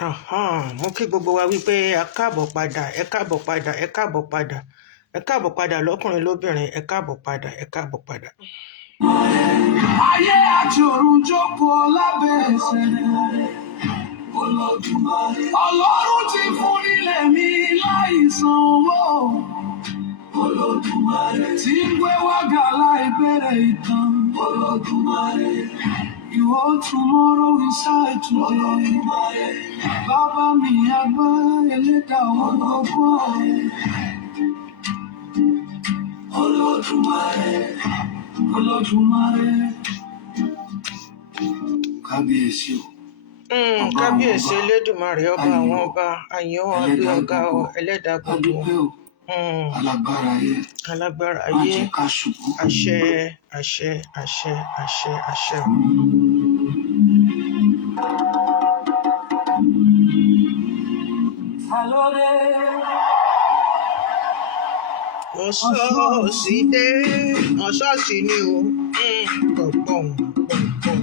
Mo kí gbogbo wa wípé ẹ káàbọ̀ padà, ẹ káàbọ̀ padà, ẹ káàbọ̀ padà, ẹ káàbọ̀ padà lọ́kùnrin lóbìnrin, ẹ káàbọ̀ padà, ẹ káàbọ̀ padà. Ayé àti ọ̀run jókòó lábẹ́ ẹsẹ̀ Olódùmarè. Ọlọ́run ti fún nílẹ̀ mi láì sanwó. Olódùmarè. Tí ń gbé wágà láì bẹ̀rẹ̀ ìtàn. Olódùmarè. You hold tomorrow inside today. Olódùmarè. Bàbá mi àgbà ẹlẹ́dàá ọlọ́gbọ́n. Olódùmarè. Olódùmarè. Kábíyèsí o. Kábíyèsí Elédùmarè ọba àwọn ọba àyàn ọgbẹ ọgá ẹlẹ́dàá gbogbo. Alágbára ayé. Alágbára ayé. Àṣẹ àṣẹ àṣẹ àṣẹ àṣẹ. Alóde. Ọ̀ṣọ́ọ̀ṣì dé, ọ̀ṣọ́ọ̀ṣì ni o. Pọ̀pọ̀n pọ̀pọ̀n.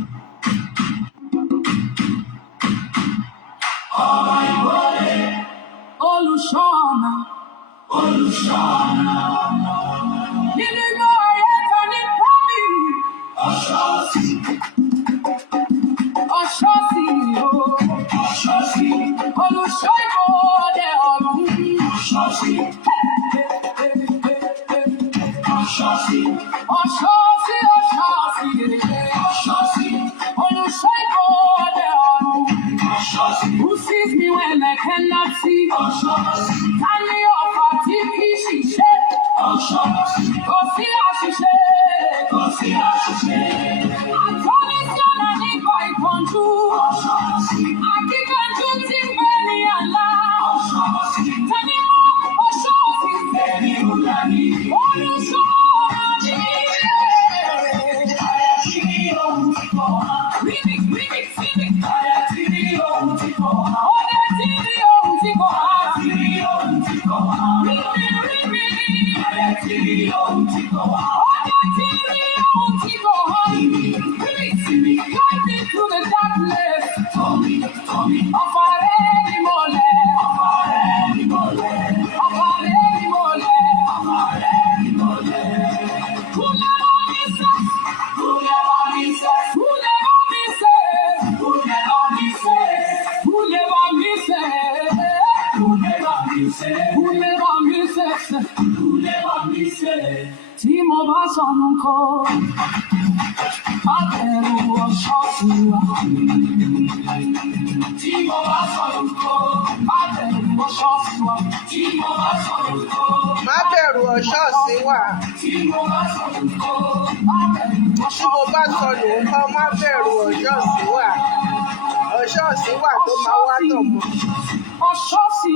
Ọba ìwọlé. Olùṣọ́nà. Olùṣọ́nà. Nínú iná ayé kan ní pọ́bì. Ọ̀ṣọ́ọ̀ṣì. Ọ̀ṣọ́ọ̀ṣì o. Ọ̀ṣọ́ọ̀ṣì. Olùṣọ́ ìbọ̀dẹ̀ ọ̀run. Ọ̀ṣọ́ọ̀ṣì. Ọ̀ṣọ́ọ̀ṣì. Ọ̀ṣọ́ọ̀ṣì. Ọ̀ṣọ́ọ̀ṣì. Olùṣọ́ ìbọ̀dẹ̀ ọ̀run. Ọ̀ṣọ́ọ̀ṣì. Who sees me when I cannot see? Ọ̀ṣọ́ọ̀ṣì. Tani ọ̀fà tí kì í ṣiṣẹ́. Ọ̀ṣọ́ọ̀ṣì. Kò sí àṣìṣe. Kò sí àṣìṣe. Àtọ́ni sí ọ̀nà nígbà ìpọ́njú. Ọ̀ṣọ́ọ̀ṣì. Akíkanjú tí ń gbé ní àlá. Ọ̀ṣọ́ọ̀ṣì. Tani ọ̀ṣọ́ọ̀ṣì. Bẹ́ẹ̀ni ó dání. Olùṣọ́ àti ìṣe. Àyà tí ní ohun tí kò hàn. Remix. Àyà tí ní ohun tí kò hàn. Ọdẹ tí ní ohun tí kò hàn. Àyà tí ní ohun tí kò hàn. Rírí. Àyà tí ní ohun tí kò hàn. Ọdẹ tí ní ohun tí kò hàn. Remix. Guide me through the darkness. Tọ́mi. Ọ̀fàrẹ́ ni mo lẹ̀. Ọ̀fàrẹ́ ni mo lẹ̀. Who never misses? Who never misses? Who never misses? Who never misses? Who never misses? Who never misses? Who never misses? Who never misses? Tí mo bá sọnù kó, má bẹ̀rù ọ̀ṣọ́ọ̀ṣì wa. Tí mo bá sọnù kó, má bẹ̀rù ọ̀ṣọ́ọ̀ṣì wa. Tí mo bá sọnù kó, Má bẹ̀rù ọ̀ṣọ́ọ̀ṣì wà. tí mo bá sọnù kó, má bẹ̀rù Tí mo bá sọnù nǹkan, má bẹ̀rù ọ̀ṣọ́ọ̀ṣì wà. Ọ̀ṣọ́ọ̀ṣì wà tó máa wá tọ̀ mọ́. ọ̀ṣọ́ọ̀ṣì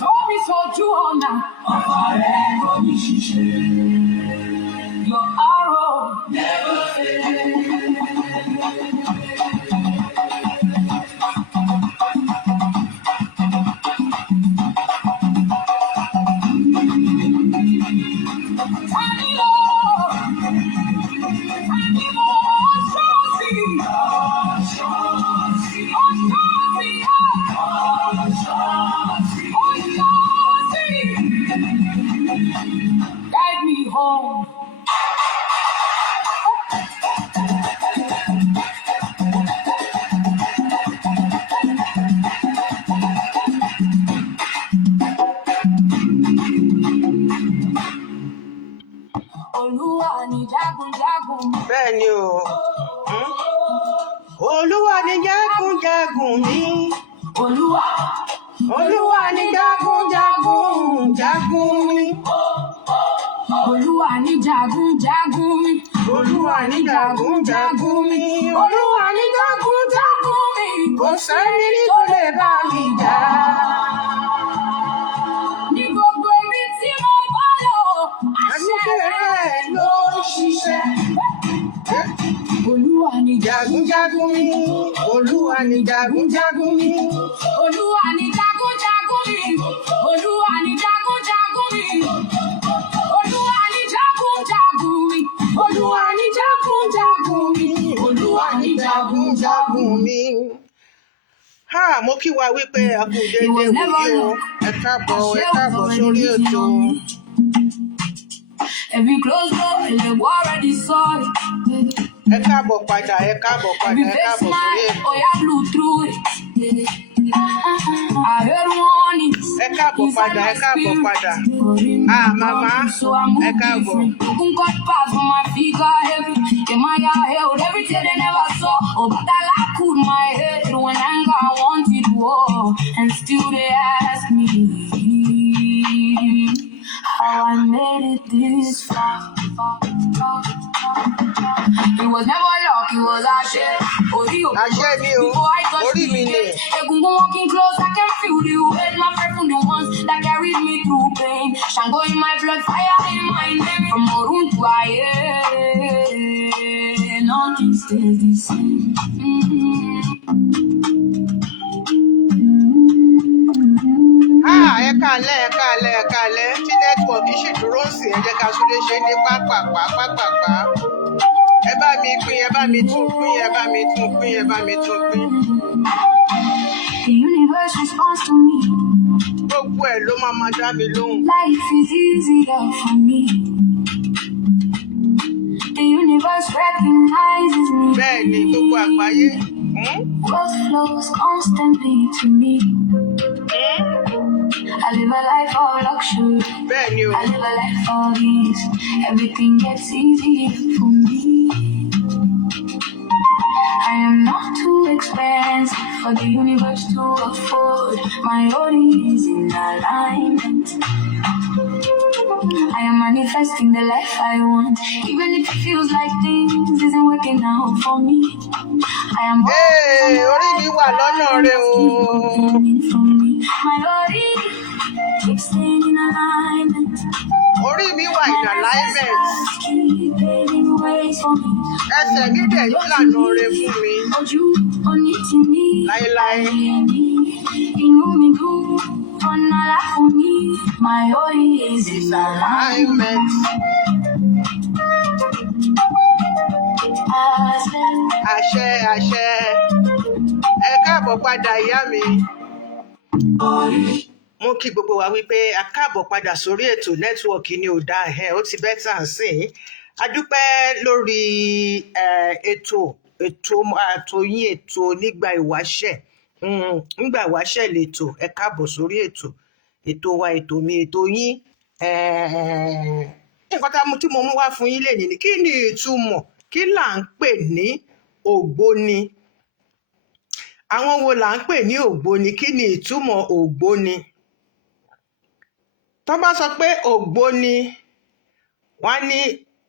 tó mi sojú ọ̀nà. Ọba rẹ̀ kò ní ṣiṣẹ́. Your arrow never fails. Guide me home. Olúwa ni jagunjagun. Bẹ́ẹ̀ ni o. Olúwa ni jagunjagun mi. Olúwa. Olúwa ni jagun mi. Olúwa ni jagunjagun mi. Olúwa ni jagun mi. Olúwa ni jagun mi. Kò sẹ́ni tó lè bá mi jà. Ní gbogbo ibi tí mo bá lọ, àṣẹ Àṣẹ rẹ̀ ló ń ṣiṣẹ́. Olúwa ni Jagunjagun mi. Olúwa ni jagunjagun mi. Olúwa ni jagunjagun mi. Olúwa ni jagunjagun mi. Olúwa ni jagunjagun mi. Olúwa ni jagunjagun mi. Olúwa ni jagunjagun mi. Jagunjagun mi. Mo kí wa wípé a kú It déédéé was never wòyí o. love. Ẹ I káàbọ̀ shells already sórí written ètò. on me. Every closed door, they already saw it. Ẹ káàbọ̀ padà, ẹ káàbọ̀ padà, Every ẹ fake káàbọ̀ sórí smile, ètò. oh yeah, blew through it. I heard warnings Ẹ káàbọ̀ inside padà, my ẹ káàbọ̀ spirit. padà. Màmá, So I ẹ moved káàbọ̀. different. Open cut past when my feet got heavy. In my eye held every tear they never saw. Oh, but I like cool my head when anger wanted war. And still they ask me how I made it this far. It was never luck, it was Ashe. Àṣẹ ni o, Before I touched orí mi the ni. gate, Egungun walking close, I can feel the weight. My friend from the ones that carried me through pain. Shango in my blood, fire in my name. From Orun to Aye, nothing stays the same. Ẹ káalẹ́, ẹ káalẹ́, ẹ káalẹ́. Tí nẹ́tíwọ̀kì sì dúró sí ẹ jẹ́ ká súré ṣe ní pápápá. Ẹ bá mi pín, ẹ bá mi tún pín, ẹ bá mi tún pín, ẹ bá mi tún pín. The universe responds to me. Gbogbo ẹ̀ ló máa dá mi lóhùn. Life is easier for me. The universe recognizes me. Bẹ́ẹ̀ ni gbogbo àgbáyé. Wealth flows constantly to me. I live a life of luxury. Bẹ́ẹ̀ ni o. I live a life of ease. Everything gets easier for me. I am not too expensive for the universe to afford. My body is in alignment. I am manifesting the life I want, even if it feels like things isn't working out for me. I am Orí mi wà lọ́nà rẹ o. My body keeps staying in alignment. Orí mi wà in alignment. Ẹsẹ̀ mi dẹ̀ yóò lànà rẹ fún mi. Láíláí. My body is in alignment. Àṣẹ, àṣẹ. Ẹ káàbọ̀ padà ìyá mi. Mo kí gbogbo wa wípé a káàbọ̀ padà sórí ètò nẹ́tíwọ̀kì ní òdà ó ti bẹ́tà sí i. A dúpẹ́ lórí ètò yín ètò nígbà ìwáṣẹ̀. Nígbà ìwáṣẹ̀ lètò ẹ káàbọ̀ sórí ètò wa ètò mi ètò yín. Nǹkan tí mo mú wá fún yín lénìí ni kí ni ìtumọ̀ kí là ń pè ní ògbóni. Àwọn wo là ń pè ní ògbóni? Kí ni ìtumọ̀ ògbóni? Tó bá sọ pé ògbóni, wọ́n ní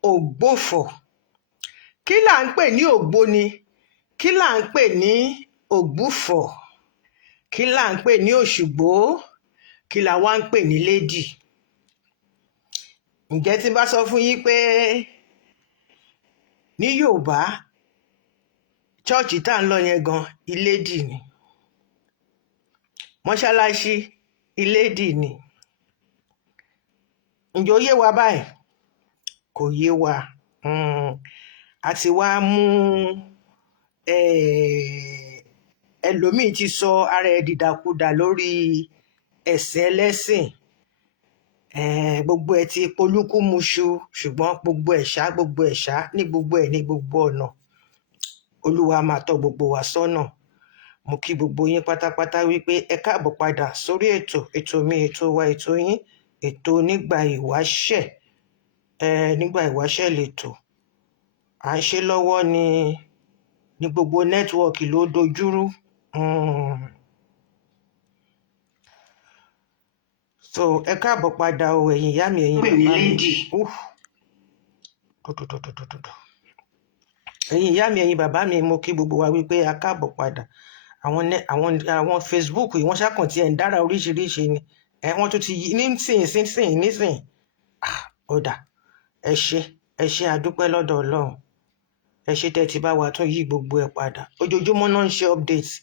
ògbófọ̀. Kí là ń pè ní ògbóni? Kí là ń pè ní ògbúfọ̀? Kí là ń pè ní òṣùgbó? Kí là wá ń pè ní Ìledí? Ǹjẹ́ tí bá sọ fún yín pé ní Yorùbá ṣọ́ọ̀ṣì tá ń lọ yẹn gan Ìledí ni, mọ́ṣáláṣí Ìledí ni. Ǹjẹ́ ó yé wa báyìí? Kò yé wa. A ti wá mú ẹlòmíì ti sọ ara ẹ̀ dìdàkudà lórí ẹ̀sìn ẹlẹ́sìn. Gbogbo ẹ̀ ti polúkúmuṣu, ṣùgbọ́n gbogbo ẹ̀ṣá ní gbogbo ẹ̀ ní gbogbo ọ̀nà. Olúwa máa tọ́ gbogbo wa sọ́nà. Mo kí gbogbo yín pátápátá wípé ẹ káàbọ̀ padà sórí ètò mi ètò wa ètò yín ètò nígbà ìwáṣẹ̀. Nígbà ìwáṣẹ̀ lètò à ń ṣe lọ́wọ́ ní gbogbo nẹ́tíwọ̀kì ló dojúrú. So ẹ káàbọ̀ padà o ẹ̀yin ìyá mi ẹ̀yin bàbá mi. Ẹ̀yin ìyá mi ẹ̀yin bàbá mi, mo kí gbogbo wa wípé a káàbọ̀ padà. Àwọn Facebook yìí wọ́n ṣàkàn tí ẹ̀ ń dára oríṣiríṣi ni. Wọ́n tún ti yí nísìn. Ọ̀dà ẹ ṣé àdúpẹ́ lọ́dọ̀ Ọlọ́run. Ẹ ṣé tẹ́ ti bá wa tún yí gbogbo ẹ̀ padà. Ojoojúmọ́ náà ń ṣe update.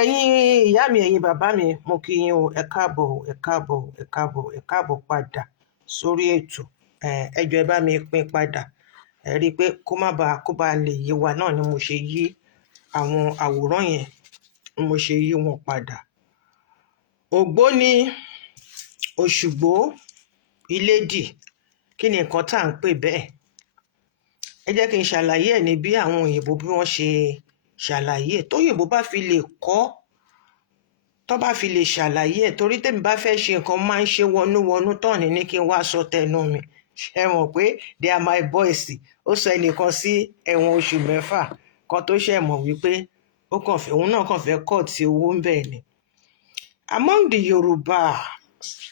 Ẹ̀yin ìyá mi ẹ̀yin bàbá mi, mo kí yín o ẹ káàbọ̀ padà sórí ètò. Ẹ jọ̀ọ́ ẹ bá mi pín padà. Ẹ rí i pé kó bá lè yé wa náà ni mo ṣe yí àwọn àwòrán yẹn mo ṣe yí wọn padà. Ògbóni, Òṣùgbó, Ìledí, kí ni nǹkan tá à ń pè bẹ́ẹ̀? Ẹ jẹ́ kí n ṣàlàyé ẹ̀ ní bí àwọn òyìnbó bí wọ́n ṣe ṣàlàyé ẹ̀. Tóyìnbó bá fi lè kọ́, tó bá fi lè ṣàlàyé ẹ̀, torí tèmi bá fẹ́ ṣe nǹkan máa ń ṣe wọnúwọnú tán ní kí n wá sọ tẹnu mi. Ṣé mọ̀ pé they are my boys. Ó sọ ẹnìkan sí ẹ̀wọ̀n oṣù 6 kan tó ṣẹ̀ mọ̀ wípé òun náà kàn fẹ́ kọ́ ti owó ń bẹ̀ ni. Among the Yoruba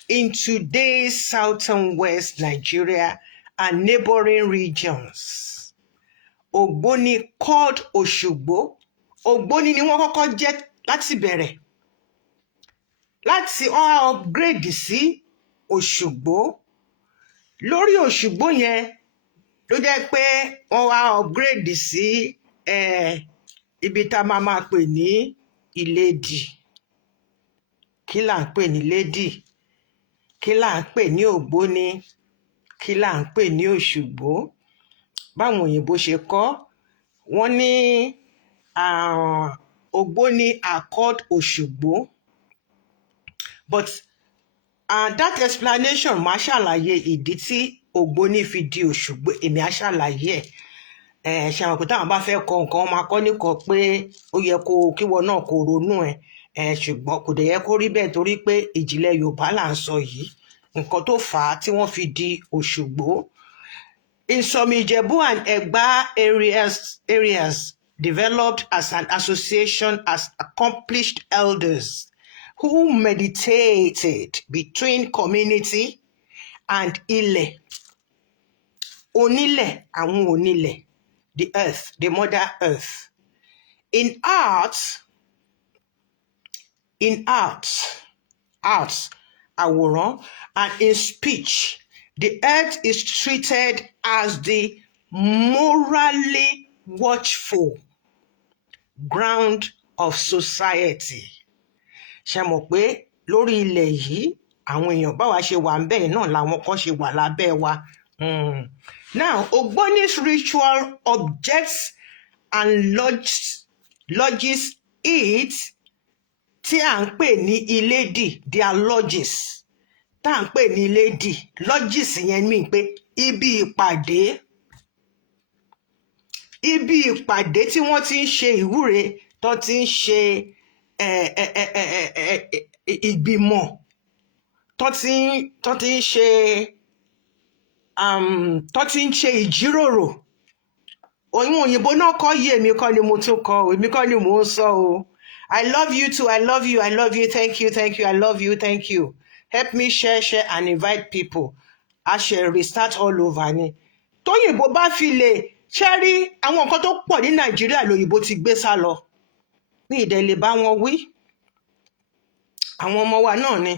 in today's southern west Nigeria and neighboring regions, Ogboni called Oṣùgbó. Ogboni ni wọ́n kọ́kọ́ jẹ́ láti bẹ̀rẹ̀. Láti wọ́n upgrade sí Oṣùgbó. Lórí Oṣùgbó yẹn ló jẹ́ pé wọ́n wá upgrade sí ibi tá a máa pè ní Iledí. Kí là ń pè ní Iledí? Kí là ń pè ní Ògbóni? Kí là ń pè ní Òṣùgbó? Báwọn òyìnbó ṣe kọ́, wọ́n ní Ogboni are called Oṣùgbó. But that explanation máa ṣàlàyé ìdí tí Ògbóni fi di Òṣùgbó. Èmi á ṣàlàyé ẹ̀. Ṣe àwọn pé táwọn bá fẹ́ kọ nǹkan máa kọ́ nìkan pé ó yẹ kíwọ náà kó ronú ẹ̀. Ṣùgbọ́n kò dẹ̀ yẹ kó rí bẹ́ẹ̀ torí pé ìjìnlẹ̀ Yorùbá là ń sọ yìí. Nǹkan tó fà á tí wọ́n fi di Òṣùgbó. In some Ijebu and Egba areas developed as an association as accomplished elders who meditated between community and ilẹ̀. Onílẹ̀, àwọn onílẹ̀, the earth, the mother earth. In art, àwòrán, and in speech, the earth is treated as the morally watchful ground of society. Ṣé mọ̀ pé lórí ilẹ̀ yìí àwọn èèyàn báwa ṣe wà ń bẹ́ẹ̀ náà làwọn kan ṣe wà lábẹ́ wa. Now, Ogboni's ritual objects and lodges it tí à ń pè ní Iledí, their lodges tá à ń pè ní Iledí. Lodges yẹn mean pé ibi ìpàdé tí wọ́n ti ń ṣe ìwúre, tó ti ń ṣe ìgbìmọ̀, tó ti ń ṣe ìjíròrò. Òyìnbó náà kọ́ yìí, èmi kọ́ ni mo tún kọ́, èmi kọ́ ni mò ń sọ o. I love you too. I love you. I love you. Thank you. Thank you. I love you. Thank you. Help me share and invite people. I shall restart all over ni. Tóyìnbó bá fi lè ṣẹ́rí àwọn nǹkan tó pọ̀ ní Nàìjíríà lóyìnbó ti gbé sá lọ. Ní ìdẹ̀lẹ̀ bá wọn wí. Àwọn ọmọ wa náà ni.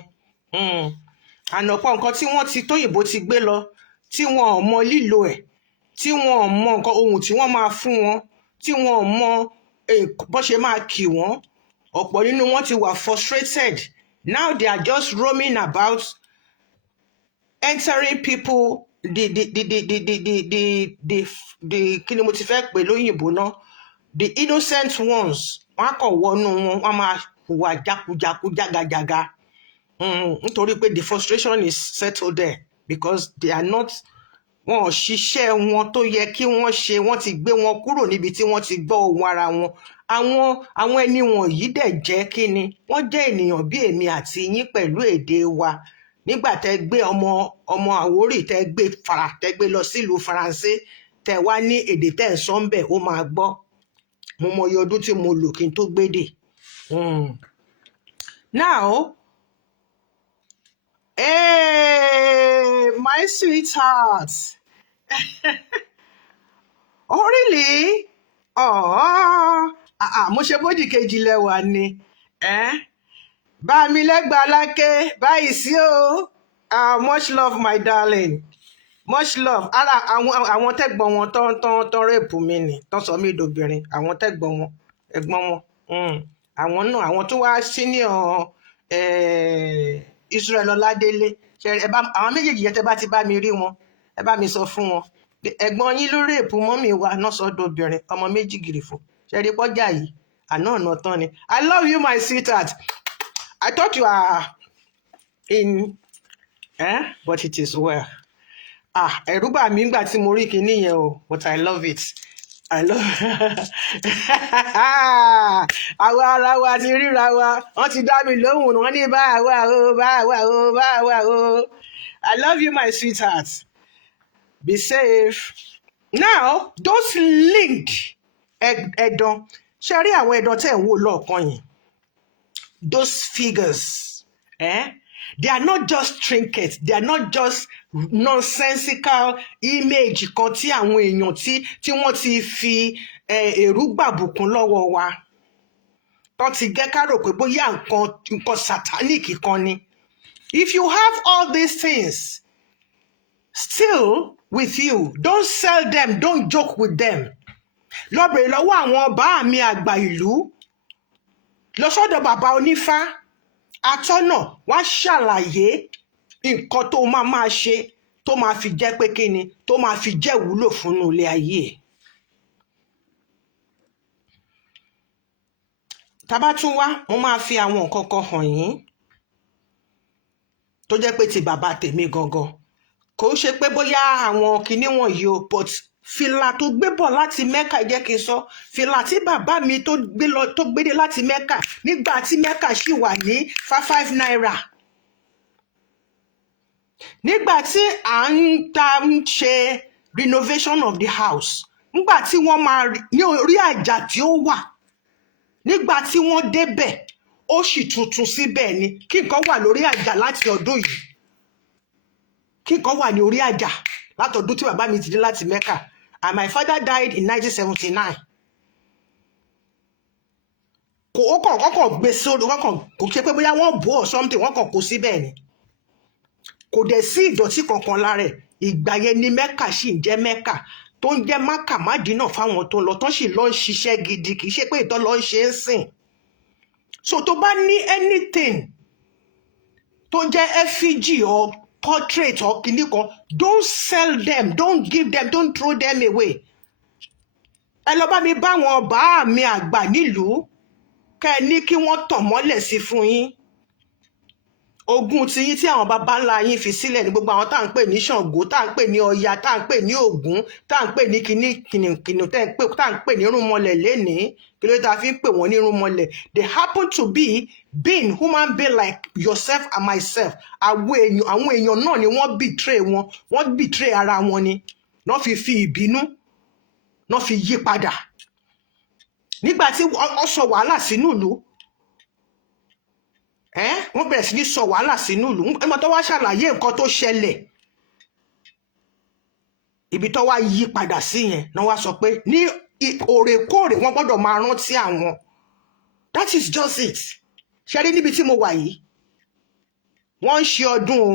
Ànàpọ̀ nǹkan tí Tóyìnbó ti gbé lọ, tí wọn ò mọ lílo ẹ̀, tí wọn ò mọ nǹkan ohun tí wọ́n máa fún wọn, tí wọn ò mọ bó ṣe máa kì wọ́n. Ọ̀pọ̀ nínú wọn ti wà frustrated. Now they are just roaming about, entering people, the kí ni mo ti fẹ́ pè lóyìnbó náà, the innocent ones. Wọ́n á kàn wọnú wọn, wọ́n máa hùwà jákujáku jágajàga. Nítorí pé the frustration is settled there because they are not, wọn ò ṣiṣẹ́ wọn tó yẹ kí wọ́n ṣe. Wọ́n ti gbé wọn kúrò níbi tí wọ́n ti gbọ́ ohùn ara wọn. Àwọn ẹni wọ̀nyí dẹ̀ jẹ́ kí ni? Wọ́n jẹ́ ènìyàn bí èmi àti yín pẹ̀lú èdè wa. Nígbà tẹ́ gbé ọmọ Àwórì tẹ́ gbé lọ sílùú Faransé, tẹ́ wá ní èdè tẹ́ ń sọ ń bẹ̀, ó máa gbọ́. Mo mọ iye ọdún tí mo lò kí n tó gbédè. Now, hey, my sweetheart. Oh, really? Mo ṣe bódì kejì lẹ́wà ni. Bá mi lẹ́gbàá lákè báyìí sí o. Much love, my darling. Much love. Ara àwọn tẹ́gbọ̀n wọn tán rèpù mi ni, tán sọ mí dobìnrin. Àwọn tẹ́gbọ̀n wọn, ẹ̀gbọ́n wọn. Àwọn náà, àwọn tó wá senior Israel Ọládélé. Àwọn méjèèjì yẹn tẹ́ bá ti bá mi rí wọn, ẹ bá mi sọ fún wọn. Ẹ̀gbọ́n yín ló rèpù mọ́mì wa náà sọ dobìnrin, ọmọ méjì gìrìfò. ṣe rí pọ́jà yìí àná ọ̀nà tán ni. I love you my sweetheart. I thought you are in but it is well. Ẹ̀rù bà mí nígbà tí mo rí kinní yẹn o, but I love it. I love àwa ara wa ti ríra wa, wọ́n ti dá mi lóhùn, wọ́n ní báwa o báwa o báwa o. I love you my sweetheart. Be safe. Now those linked ẹ̀dán, ṣe rí àwọn ẹ̀dán tẹ̀ ń wò lọ́ọ̀kan yẹn, those figures, they are not just trinkets, they are not just nonsensical image kan tí àwọn èèyàn tí wọ́n ti fi èrú gbàbùkún lọ́wọ́ wa tó ti gẹ́ ká rò pé bóyá nǹkan satanic kan ni. If you have all these things still with you, don't sell them, don't joke with them. Lọ bèrè lọ́wọ́ àwọn ọba mi àgbà ìlú, lọ sọ́dọ̀ bàbá onífá atọ́nà, wá ṣàlàyé nǹkan tó máa ṣe tó máa fi jẹ́ pé kíni, tó máa fi jẹ́ wúlò fún ilé ayé ẹ̀. Tá bá tún wá, mo máa fi àwọn nǹkan kan hàn yín tó jẹ́ pé ti bàbá tèmi gangan. Kò ṣe pé bóyá àwọn kinní wọ̀nyí o, but fìlà tó gbé bọ̀ láti Mẹ́kà, jẹ́ kí n sọ, fìlà tí bàbá mi tó gbédé láti Mẹ́kà nígbà tí Mẹ́kà ṣì wà ní 5 naira. Nígbà tí à ń ṣe renovation of the house, nígbà tí wọ́n máa ní orí àjà tí ó wà, nígbà tí wọ́n débẹ̀ ó sì tuntun síbẹ̀ ni. Kí nǹkan wà lórí àjà láti ọdún yìí, kí nǹkan wà ní orí àjà látọdún tí bàbá mi ti dé láti Mẹ́kà, and my father died in 1979. Kò kọ́kọ́ gbé sórí, kò ṣe pé bóyá wọ́n bò or something, wọ́n kàn kó síbẹ̀ ni. Kò dẹ̀ sí ìdọ̀tí kankan lára ẹ̀. Ìgbà yẹn ni Mẹ́kà sì ń jẹ́ Mẹ́kà, tó ń jẹ́ Mákà Mádínà fáwọn tó lọ, tó sì lọ ń ṣiṣẹ́ gidi, kì í ṣe pé ìtọ́ lọ ń ṣe ń sìn. So tó bá ní anything tó jẹ́ effigy or portrait or kinní kan, don't sell them, don't give them, don't throw them away. Ẹ lọ bá mi bá wọn ọba mi àgbà nílùú, kẹ́ ẹ ní kí wọ́n tàn mọ́lẹ̀ sí fún yín. Ogún ti yín tí àwọn baba ńlá yín fi sílẹ̀ ní gbogbo àwọn tá à ń pè ní Ṣàngó, tá à ń pè ní Ọya, tá à ń pè ní Ògún, tá à ń pè ní kìnìún, tá à ń pè ní irúnmọlẹ̀ lénìí, kí ló tá a fi ń pè wọ́n ní irúnmọlẹ̀. They happen to be being human being like yourself and myself. Àwọn èèyàn náà ni wọ́n betray wọn, wọ́n betray ara wọn ni, wọ́n fi ìbínú, wọ́n fi yí padà. Nígbà tí wọ́n sọ wàhálà sínú ìlú, wọ́n bẹ̀rẹ̀ sí ní sọ wàhálà sínú ìlú. Ẹmọ tó wá ṣàlàyé nǹkan tó ṣẹlẹ̀, ibi tó wá yí padà sí yẹn náà wá sọ pé ní òrèkóòrè wọ́n gbọ́dọ̀ máa rántí àwọn. That is just it. Ṣé rí níbi tí mo wà yìí, wọ́n ń ṣe ọdún o,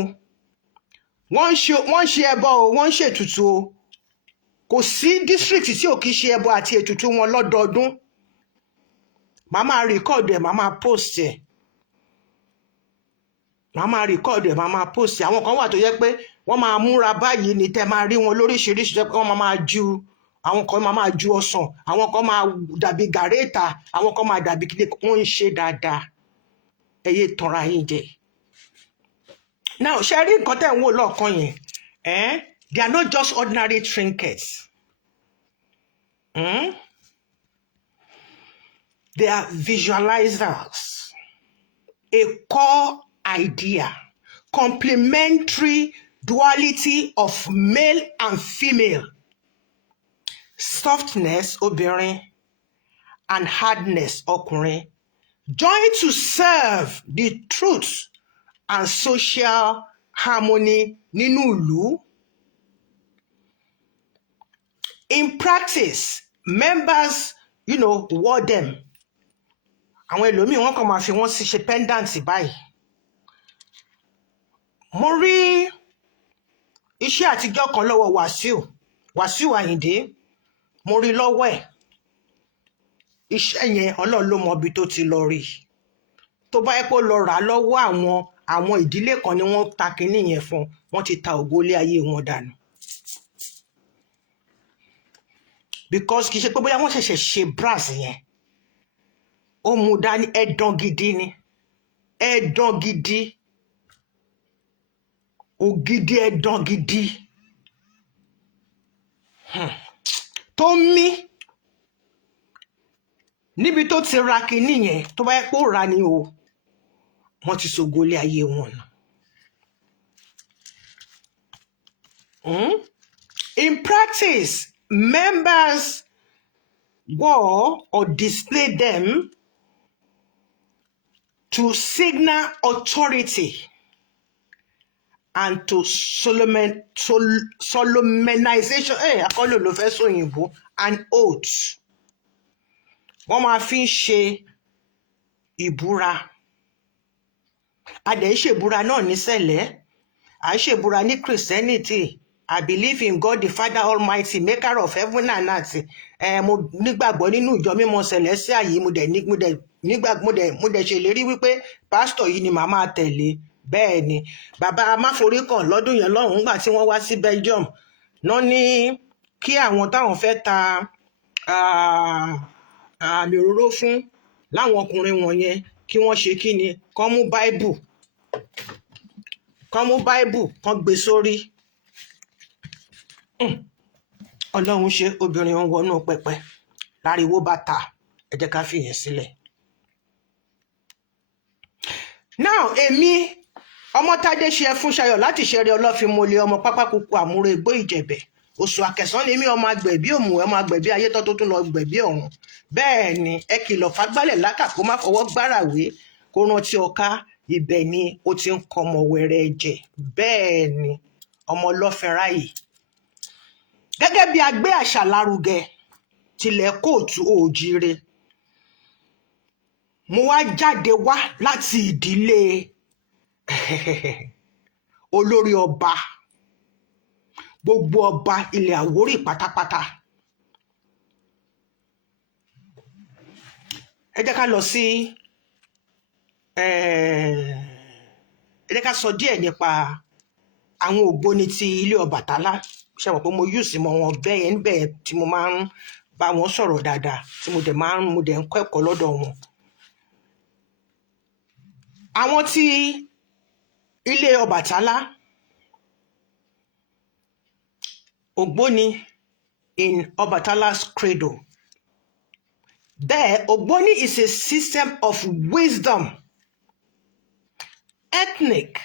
wọ́n ń ṣe ẹbọ o, wọ́n ń ṣètùtù o. Kò sí district tí ò kì í ṣe ẹbọ àti ètùtù wọn lọ́dọọdún. Màá máa record ẹ̀, màá máa post ẹ̀. Màá máa record ẹ̀, màá máa post ẹ̀. Àwọn kan wà tó yẹ pé wọ́n máa múra báyìí ni, tẹ́ máa rí wọn lóríṣiríṣi, tẹ́ pé wọ́n máa ju, àwọn kan máa ju ọsàn, àwọn kan máa dàbí gàrétà, àwọn kan máa dàbí kílé, wọ́n ń ṣe dáadáa. Ẹ yé tanra yín jẹ. Now, ṣe rí nǹkan tẹ́ ń wò lọ́ọ̀kan yẹn, they are not just ordinary trinkets. They are visualizers. A core idea, complementary duality of male and female, softness obìnrin and hardness ọkùnrin, joined to serve the truth and social harmony nínú ìlú. In practice, members, wore them. Àwọn ẹlòmíì wọ́n kàn máa fi wọ́n sí ṣe pendant báyìí. Mo rí iṣẹ́ àtijọ́ kan lọ́wọ́ Wàsíù Àyìndé, mo rí lọ́wọ́ ẹ̀. Iṣẹ́ yẹn Ọlọ́run ló mọ ibi tó ti lọ rí. Tó bá yẹ pé ó lọ rà lọ́wọ́ àwọn ìdílé kan ni wọ́n ta kinní yẹn fún, wọ́n ti ta ògo ilé ayé wọn dànù. because kì í ṣe pé bóyá wọ́n ṣẹ̀ṣẹ̀ ṣe brass yẹn, ó mú dání, ẹ̀dán gidi ni, ẹ̀dán gidi, ògidì ẹ̀dán gidi tó mí níbi tó ti ra kinní yẹn, tó bá yẹ pé ó ra ni o, wọ́n ti ṣògo ilé ayé wọn nù. In practice, members wore or displayed them to signal authority and to solemnization, akọ́lé ló fẹ́ sóyìnbó, an oath. Wọ́n máa fi ń ṣe ìbúra. A dẹ̀ ń ṣèbúra náà ní sẹ̀lẹ̀, à ń ṣèbúra ní Christianity. I believe in God the Father Almighty, maker of heaven and earth. Mo nígbàgbọ́ nínú ìjọ mímọ́ Celestial yìí, mo dẹ̀ ṣèlérí wípé pásítọ̀ yìí ni màá máa tẹ̀lé. Bẹ́ẹ̀ ni bàbá amáforíkàn lọ́dún yẹn lọ́hùn nígbà tí wọ́n wá sí Belgium náà ní kí àwọn táwọn fẹ́ ta àmì òróró fún láwọn ọkùnrin wọ̀nyẹn kí wọ́n ṣe kí ni, kán mú báíbù kán gbé sórí. Ọlọ́run ṣe, obìnrin wọn wọnú pẹpẹ láriwo bá ta, ẹ jẹ́ ká fìyẹn sílẹ̀. Now èmi Ọmọ́tádé ṣe ẹfún ṣayọ̀ láti ṣeré ọlọ́fínmọ́lé ọmọ pápákọ̀kọ̀ àmúrò Ègbó Ìjẹ̀bẹ̀. Oṣù Àkẹsàn ni mí, ọmọ agbẹ̀bí òmùwẹ̀, ọmọ agbẹ̀bí ayé tó tún lọ gbẹ̀bí ọ̀run. Bẹ́ẹ̀ ni ẹ kìlọ̀ fágbálẹ̀ lákà kó má fọwọ́ gbáràwé, kó rántí ọká, ibẹ̀ ni ó ti ń kọmọ wẹ̀rẹ̀ ẹ̀jẹ̀. Bẹ́ẹ̀ ni ọmọ ọlọ́fin ráyè. Gẹ́gẹ́ bí agbé àṣà lárugẹ tilẹ̀ kóòtù òjíire, mo wá jáde wá láti ìdílé olórí ọba, gbogbo ọba ilẹ̀ Àwórì pátápátá. Ẹ jẹ́ ká lọ sí ẹ jẹ́ ká sọ díẹ̀ nípa àwọn Ògbóni ti ilé Ọbàtálá. Ṣé mọ̀ pé mo yùsì mọ́ wọn bẹ́ẹ̀ níbẹ̀ tí mo máa ń bá wọn sọ̀rọ̀ dáadáa, tí mo dẹ̀ ń kọ́ ẹ̀kọ́ lọ́dọ̀ wọn. Àwọn tí ilé Ọbàtálá, Ogboni in Ọbàtálá's cradle. There, Ogboni is a system of wisdom, ethnic,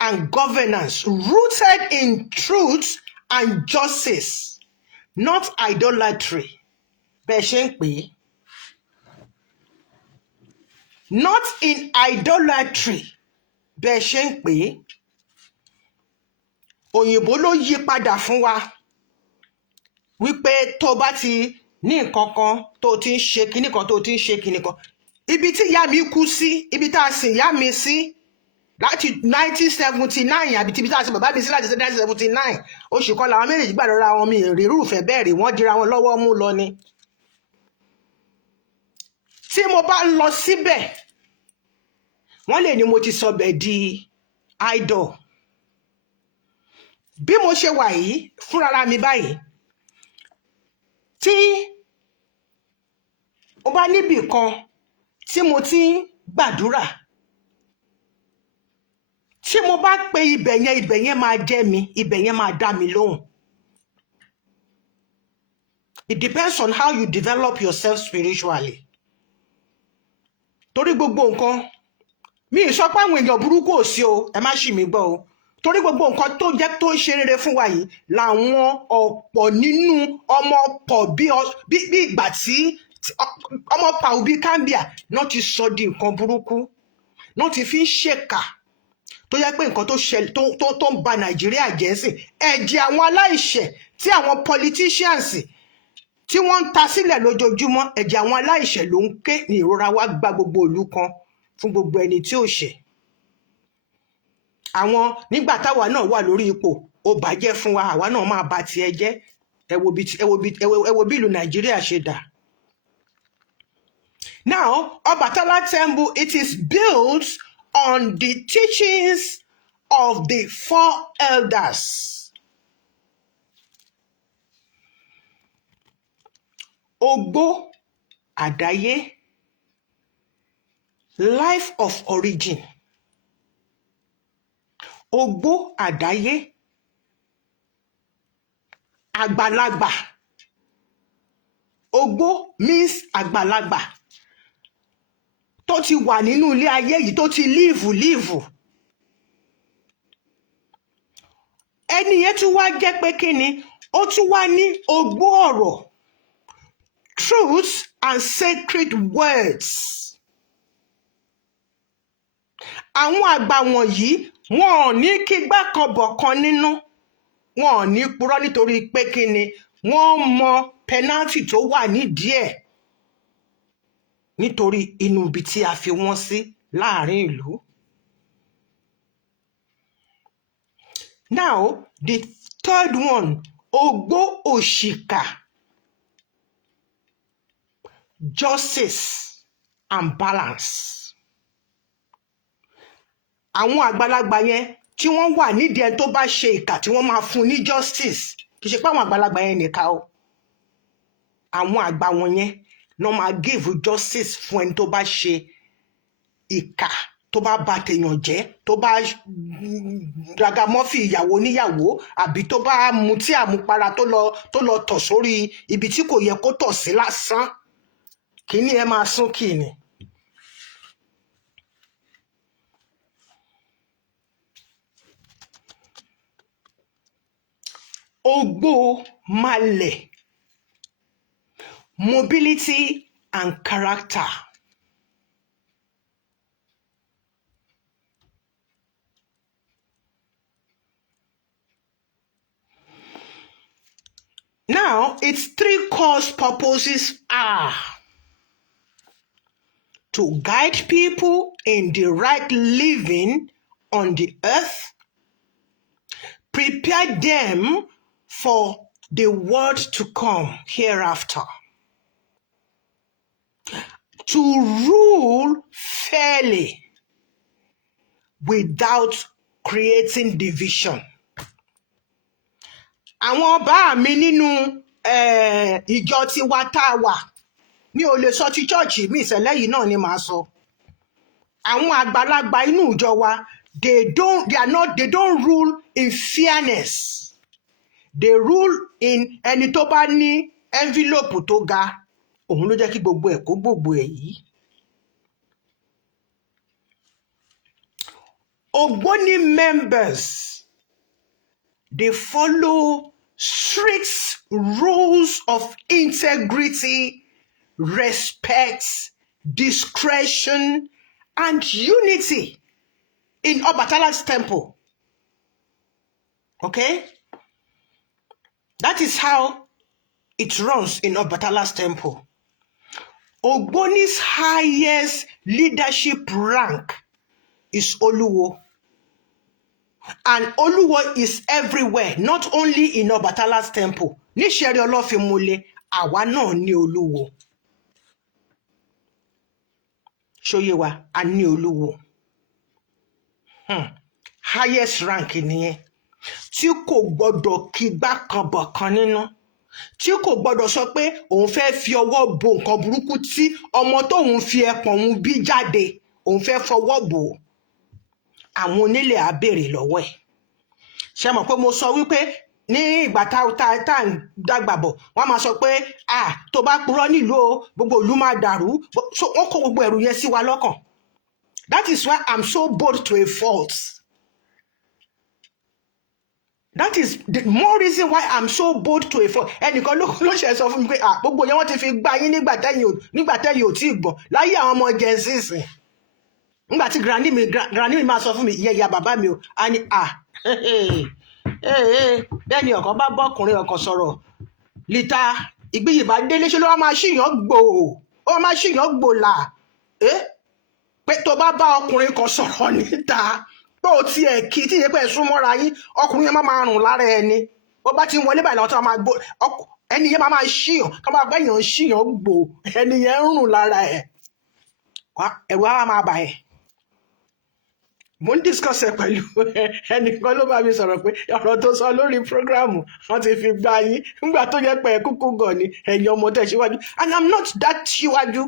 and governance rooted in truth and justice, not idolatry. Bẹ́ẹ̀ ṣe ń pè é. Not in idolatry. Bẹ́ẹ̀ ṣe ń pè é. Òyìnbó ló yí padà fún wa wípé tó bá ti ní nǹkan kan tó ti ń ṣe kinní kan, tó ti ń ṣe kinní kan. Ibi tí ìyá mi kú sí, ibi tá a sìn ìyá mi sí láti 1979, àbí tíbi tá a sìn bàbá mi sí láti 1979, oṣù kan làwọn méjèèjì gbà lọ́ra wọn, mi rí irúfẹ́ bẹ́ẹ̀ rí, wọ́n dira wọn lọ́wọ́ mú lọ ni. Tí mo bá lọ síbẹ̀, wọ́n lè ní mo ti sọbẹ̀ di idol. Bí mo ṣe wà yìí fúnra mi báyìí, tí ó bá níbì kan tí mo ti ń gbàdúrà, tí mo bá pe ibẹ̀ yẹn máa jẹ́ mi, ibẹ̀ yẹn máa dá mi lóhùn. It depends on how you develop yourself spiritually. Torí gbogbo nǹkan, mi ì sọ pé àwọn èèyàn burúkú ò sí o, ẹ má ṣì mí gbọ́ o. Torí gbogbo nǹkan tó jẹ́ tó ń ṣe rere fún wa yìí làwọn ọ̀pọ̀ nínú ọmọ pọ̀ bí ìgbà tí ọmọ pàù bí Kambia náà ti sọ di nǹkan burúkú, náà ti fi ń ṣèkà, tó yẹ pé nǹkan tó ń ba Nàìjíríà jẹ́ sí ẹ̀jẹ̀ àwọn aláìṣẹ̀ tí àwọn politicians tí wọ́n ń ta sílẹ̀ lójoojúmọ́, ẹ̀jẹ̀ àwọn aláìṣẹ̀ ló ń ké ní ìrora wá gba gbogbo ìlú kan fún gbogbo ẹni tí ò ṣẹ̀. Àwọn nígbà táwa náà wà lórí ipò, ó bàjẹ́ fún wa, àwa náà máa bà tiẹ̀ jẹ́. Ẹ wo bí ìlú Nàìjíríà ṣe dà. Now, Ọbàtálá Temple, it is built on the teachings of the four elders. Ogbó àdáyé, life of origin. Ogbó àdáyé, àgbàlagbà. Ogbó means àgbàlagbà tó ti wà nínú ilé ayé yìí, tó ti líìfù. Ẹni yẹn tún wá jẹ́ pé kí ni, ó tún wá ní ogbó ọ̀rọ̀, truths and sacred words. Àwọn àgbà wọ̀nyí wọn ò ní kígbá kan bọ̀ kan nínú, wọn ò ní purọ́ nítorí pé kí ni, wọ́n mọ pẹ́náltì tó wà nídìí ẹ̀ nítorí inú ibi tí a fi wọ́n sí láàrin ìlú. Now, the third one, ogbó òṣìkà, justice and balance. Àwọn àgbàlagbà yẹn tí wọ́n wà nídìí ẹni tó bá ṣe ìkà tí wọ́n máa fún ní justice, kì í ṣe pé àwọn àgbàlagbà yẹn nìkan o. Àwọn àgbà wọn yẹn ló máa give justice fún ẹni tó bá ṣe ìkà, tó bá bà tèèyàn jẹ́, tó bá ragamọ́fì ìyàwó níyàwó, àbí tó bá mutí àmupara tó lọ tọ̀ sórí ibi tí kò yẹ kó tọ̀ sí lásán. Kíní ẹ máa sún kíni. Ogbó malẹ̀, mobility and character. Now, its three core purposes are to guide people in the right living on the earth, prepare them for the world to come hereafter, to rule fairly without creating division. Àwọn bá mi nínú ìjọ tiwa tá a wà, mi ò lè sọ ti chọ́ọ̀chì mi, ìṣẹ̀lẹ̀ yìí náà ni màá sọ. Àwọn àgbàlagbà inú ìjọ wa, they don't rule in fairness. They rule in ẹni tó bá ní envelope tó ga, òun ló jẹ́ kí gbogbo ẹ̀ kó gbogbo ẹ̀ yìí. Ogboni members, they follow strict rules of integrity, respect, discretion, and unity in Obatala's temple. Okay? That is how it runs in Obatala's temple. Ogboni's highest leadership rank is Oluwo. And Oluwo is everywhere, not only in Obatala's temple. Ní Ṣẹ̀rí Ọlọ́fin-Múlẹ̀, àwa náà ní Olúwo. Ṣóyé wa, a ní Olúwo. Highest rank nìyẹn. Tí kò gbọdọ̀ kígbá kan bọ̀ kan nínú. Tí kò gbọdọ̀ sọ pé òun fẹ́ fi ọwọ́ bo nǹkan burúkú tí ọmọ tóun fi ẹpọ̀n òun bí jáde, òun fẹ́ fọwọ́ bò ó. Àwọn onílé á béèrè lọ́wọ́ ẹ̀. Ṣé mọ̀ pé mo sọ wípé ní ìgbà tá à ń dàgbà bọ̀, wọ́n máa sọ pé tó bá purọ́ nílùú o, gbogbo ìlú máa dàrú. So wọ́n kó gbogbo ẹ̀rù yẹn sí wa lọ́kàn. That is why I'm so bold to a fault. That is the more reason why I'm so bold to a fault. Ẹnìkan ló ṣe sọ fún mi pé gbogbo yẹn wọ́n ti fi gbá yín nígbà tẹ́yìn ò tí ì gbọ́ láyé àwọn ọmọ Gen Z sìn. Nígbà tí granny mi máa sọ fún mi, ìyá bàbá mi o, a ní bẹ́ẹ̀ ni ọ̀kan bá bọ́kùnrin ọ̀kan sọ̀rọ̀ lítà ìgbìyìnbá délé ṣe ló wá máa ṣìyàn gbò ó máa ṣìyàn gbò là pé tó bá bá ọkùnrin kan sọ̀rọ̀ níta pé ó tiẹ̀ kí tí ìyẹn pẹ̀ súnmọ́ra yín, ọkùnrin yẹn máa rùn lára ẹni bó bá ti ń wọlé báyìí lọ́wọ́ tó máa gbó ẹni yẹn máa ṣìyàn tó máa bẹ́yàn ṣìyàn gbò ẹni yẹn ń rùn lára ẹ̀ ẹ̀rù á máa bà ẹ̀. mo ń discuss ẹ pẹ̀lú ẹnìkan ló bá mi sọ̀rọ̀ pé ọ̀rọ̀ tó sọ lórí prógráàmù wọ́n ti fi gbá yín nígbà tó yẹ pé ẹ kúkú gàn ní ẹ̀yin ọmọ tẹ̀ síwájú, and I'm not that síwájú.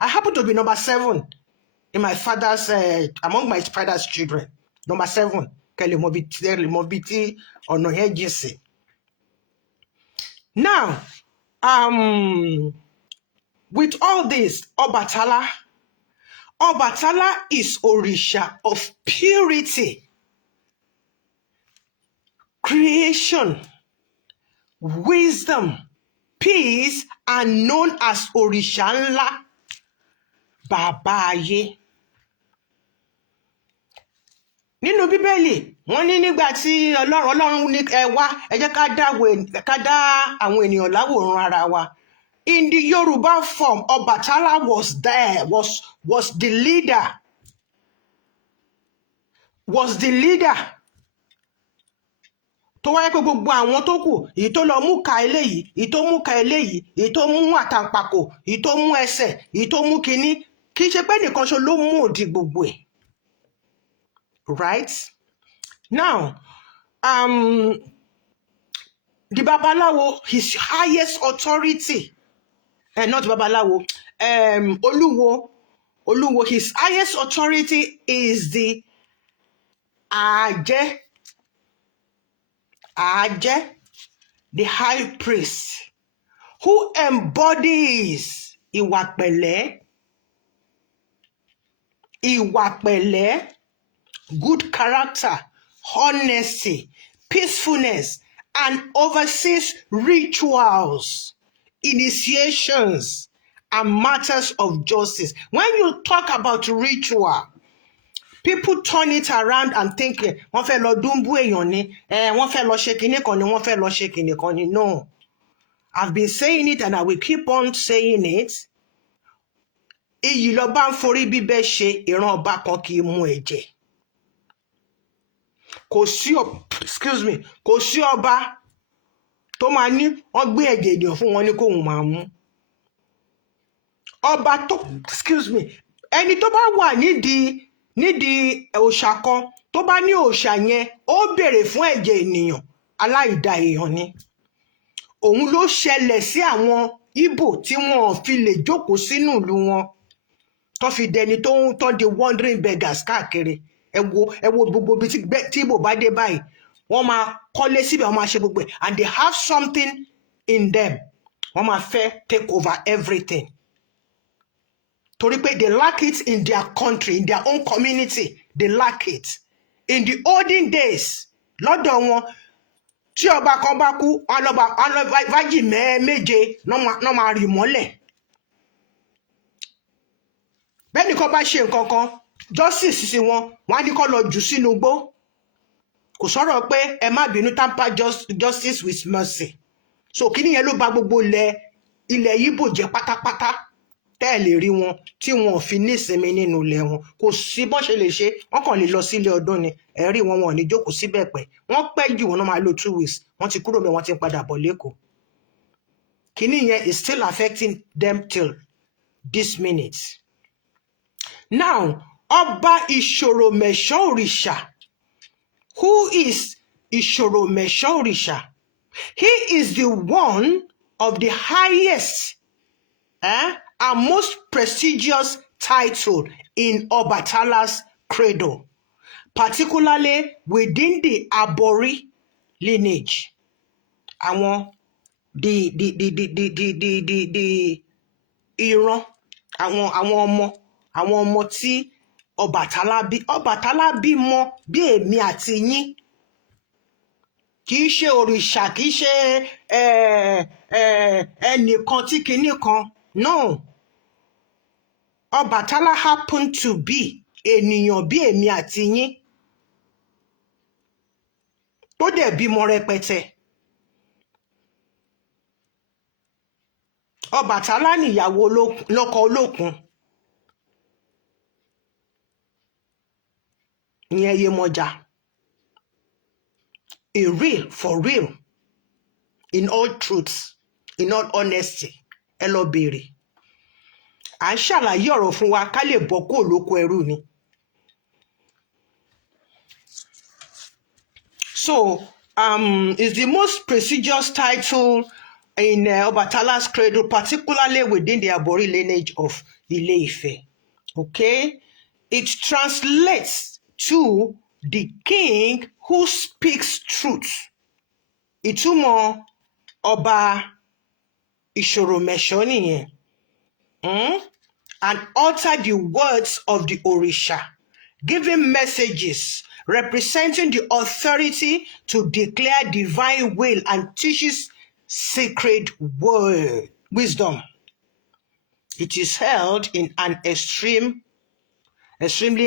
I happen to be number 7 in my father's among my father's children, number 7. Kẹ́lẹ̀ mọ bí tí ọ̀nà yẹn jìn sí. Now, with all this, Ọbàtálá is òrìṣà of purity, creation, wisdom, peace, and known as òrìṣà ńlá, bàbá ayé. Nínú Bíbélì, wọ́n ní nígbà tí Ọlọ́run ní ẹ wá, ẹ jẹ́ ká dá àwọn ènìyàn láwòrán ara wa. In the Yoruba form, Ọbàtálá was there, was the leader. Was the leader. Tó wáyé pé gbogbo àwọn tó kù, èyí tó lọ mú ka eléyìí, èyí tó mú ka eléyìí, èyí tó mú àtàǹpàkò, èyí tó mú ẹsẹ̀, èyí tó mú kinní, kì í ṣe pé nìkan ṣo ló mú òdì gbogbo ẹ̀. Right? Now, the Babalawo, his highest authority, not Babalawo, Olúwo, his highest authority is the Ajé, the high priest, who embodies ìwà pẹ̀lẹ́, good character, honesty, peacefulness, and oversees rituals, initiations, and matters of justice. When you talk about ritual, people turn it around and think, wọ́n fẹ́ lọ dúnbú èèyàn ni, wọ́n fẹ́ lọ ṣe kinní kan ni, wọ́n fẹ́ lọ ṣe kinní kan ni. No. I've been saying it and I will keep on saying it. Iyì lọba ń forí bíbẹ́ ṣe, ìran ọba kan kì í mu ẹ̀jẹ̀. Kò sí ọba tó máa ní wọ́n gbé ẹ̀jẹ̀ ènìyàn fún wọn ní kóhun máa mú. Ọba tó, ẹni tó bá wà nídìí òòṣà kan tó bá ní òòṣà yẹn ó béèrè fún ẹ̀jẹ̀ ènìyàn, aláìda èèyàn ni. Òun ló ṣẹlẹ̀ sí àwọn Ìgbò tí wọ́n fi lè jókòó sínú ìlú wọn tó fi dẹni tó ń tọ́ di wandering beggars káàkiri. Ẹ wo gbogbo ibi tí Ìgbò bá dé báyìí, wọ́n máa kọ́lé síbẹ̀, wọ́n máa ṣe gbogbo ẹ̀, and they have something in them. Wọ́n máa fẹ́ take over everything. Torí pé they lack it in their country, in their own community, they lack it. In the olden days, lọ́dọ̀ wọn, tí ọba kan bá kú, wọ́n lọ fájì méje náà máa rì mọ́lẹ̀. Bẹ́ẹ̀ni kan bá ṣe nǹkan kan, justice sí wọn, wọ́n á ní kó lọ jù sínú igbó. Kò sọ̀rọ̀ pé ẹ má bínú, tamper justice with mercy. So kíní yẹn ló bà gbogbo ilẹ̀ Ìgbò jẹ́ pátápátá. Tẹ́ ẹ lè rí wọn tí wọn ò fi nísinmi nínú ilẹ̀ wọn. Kò sí bọ́n ṣe lè ṣe, wọ́n kàn lè lọ sílé ọdún ni. Ẹ rí wọn ò ní jókòó síbẹ̀ pẹ́. Wọ́n pẹ́ jù wọn náà máa lo 2 weeks. Wọ́n ti kúrò mẹ́, wọ́n ti ń padà bọ̀ lÉkòó. Kíní yẹn is still affecting them till this minute. Now, Ọba Ìṣòròmẹ̀ṣọ́ òrìṣà. Who is Ìṣòròmẹ̀ṣọ́ òrìṣà? He is the one of the highest and most prestigious title in Ọbàtálà's credo, particularly within the Àbọ̀rí lineage. Àwọn the ìran, àwọn ọmọ tí Ọbàtálá bí. Ọbàtálá bímọ bí èmi àti yín. Kì í ṣe òrìṣà, kì í ṣe ẹnìkan tí kinní kan. No. Ọbàtálá happen to be ènìyàn bí èmi àti yín tó dẹ̀ bímọ rẹpẹtẹ. Ọbàtálá níyàwó lọ́kọ olókun. Ìyẹn Yemọja. A real, for real, in all truth, in all honesty, ẹ lọ béèrè. À ń ṣàlàyé ọ̀rọ̀ fún wa ká lè bọ́ kó lóko ẹrú ni. So, it's the most prestigious title in Obatala's cradle, particularly within the Abori lineage of Ile-Ife. Okay? It translates to the king who speaks truth. Ìtùmò Ọba Ìṣòròmẹ̀ṣọ́ nìyẹn. And utter the words of the Orisha, giving messages representing the authority to declare divine will and teaches sacred word wisdom. It is held in an extremely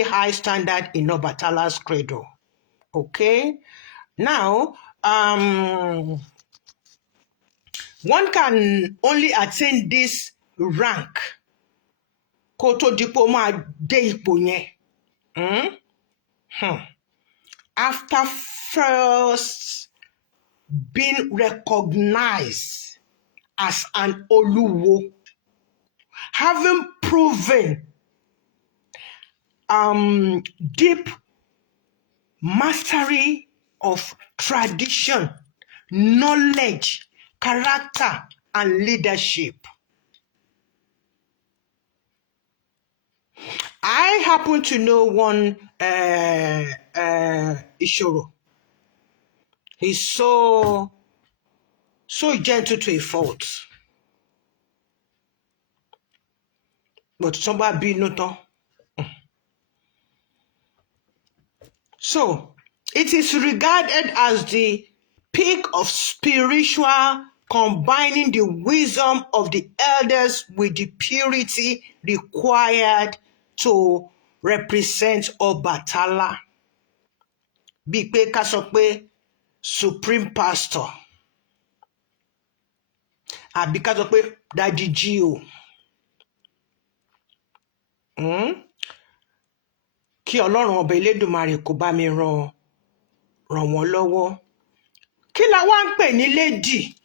high standard in Obatala's cradle. Okay? Now, one can only attain this rank kó tó di pé ó máa dé ipò yẹn. After first being recognized as an Oluwo, having proven deep mastery of tradition, knowledge, character, and leadership. I happen to know one Ishoro. He's so gentle to a fault. But somebody be no. So, it is regarded as the peak of spiritual, combining the wisdom of the elders with the purity required to represent Obatala. Bí pé ká sọ pé supreme pastor. Àbí ká sọ pé Daddy G.O. Kí Ọlọ́run ọba Elédùmarè kó bá mi ràn wọ́n lọ́wọ́. Kí la wá ń pè ní lady?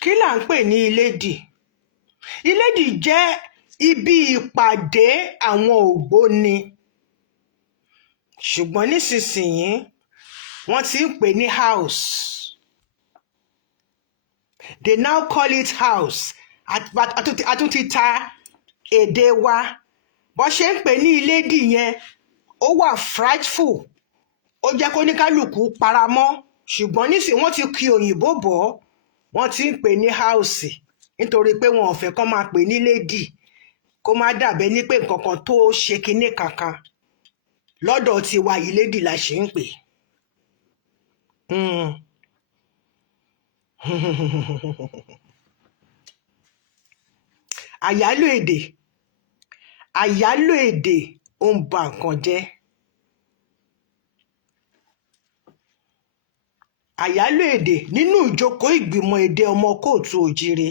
Kí là ń pè ní Iledí? Iledí jẹ́ ibi ìpàdé àwọn Ògbóni. Ṣùgbọ́n nísinsìnyí, wọ́n ti ń pè ní house. They now call it house. Àtúntì ta èdè wa. Bó ṣe ń pè ní Iledí yẹn, ó wà frightful. Ó jẹ́ kó ní kálukú paramọ́. Ṣùgbọ́n nísìnyí wọ́n ti kí òyìnbó bọ̀. Wọ́n ti ń pè ní house. Nítorí pé wọn ò fẹ́ kó máa pè ní lady. Kó má dàbẹ́ ní pé nǹkan kan tó ṣe kinní kankan. Lọ́dọ̀ tiwa yìí lady la ṣe ń pè. Àyálò èdè ó ń ba nǹkan jẹ́. Àyálò èdè nínú ìjókòó ìgbìmọ̀ èdè ọmọ kóòtù òjíire.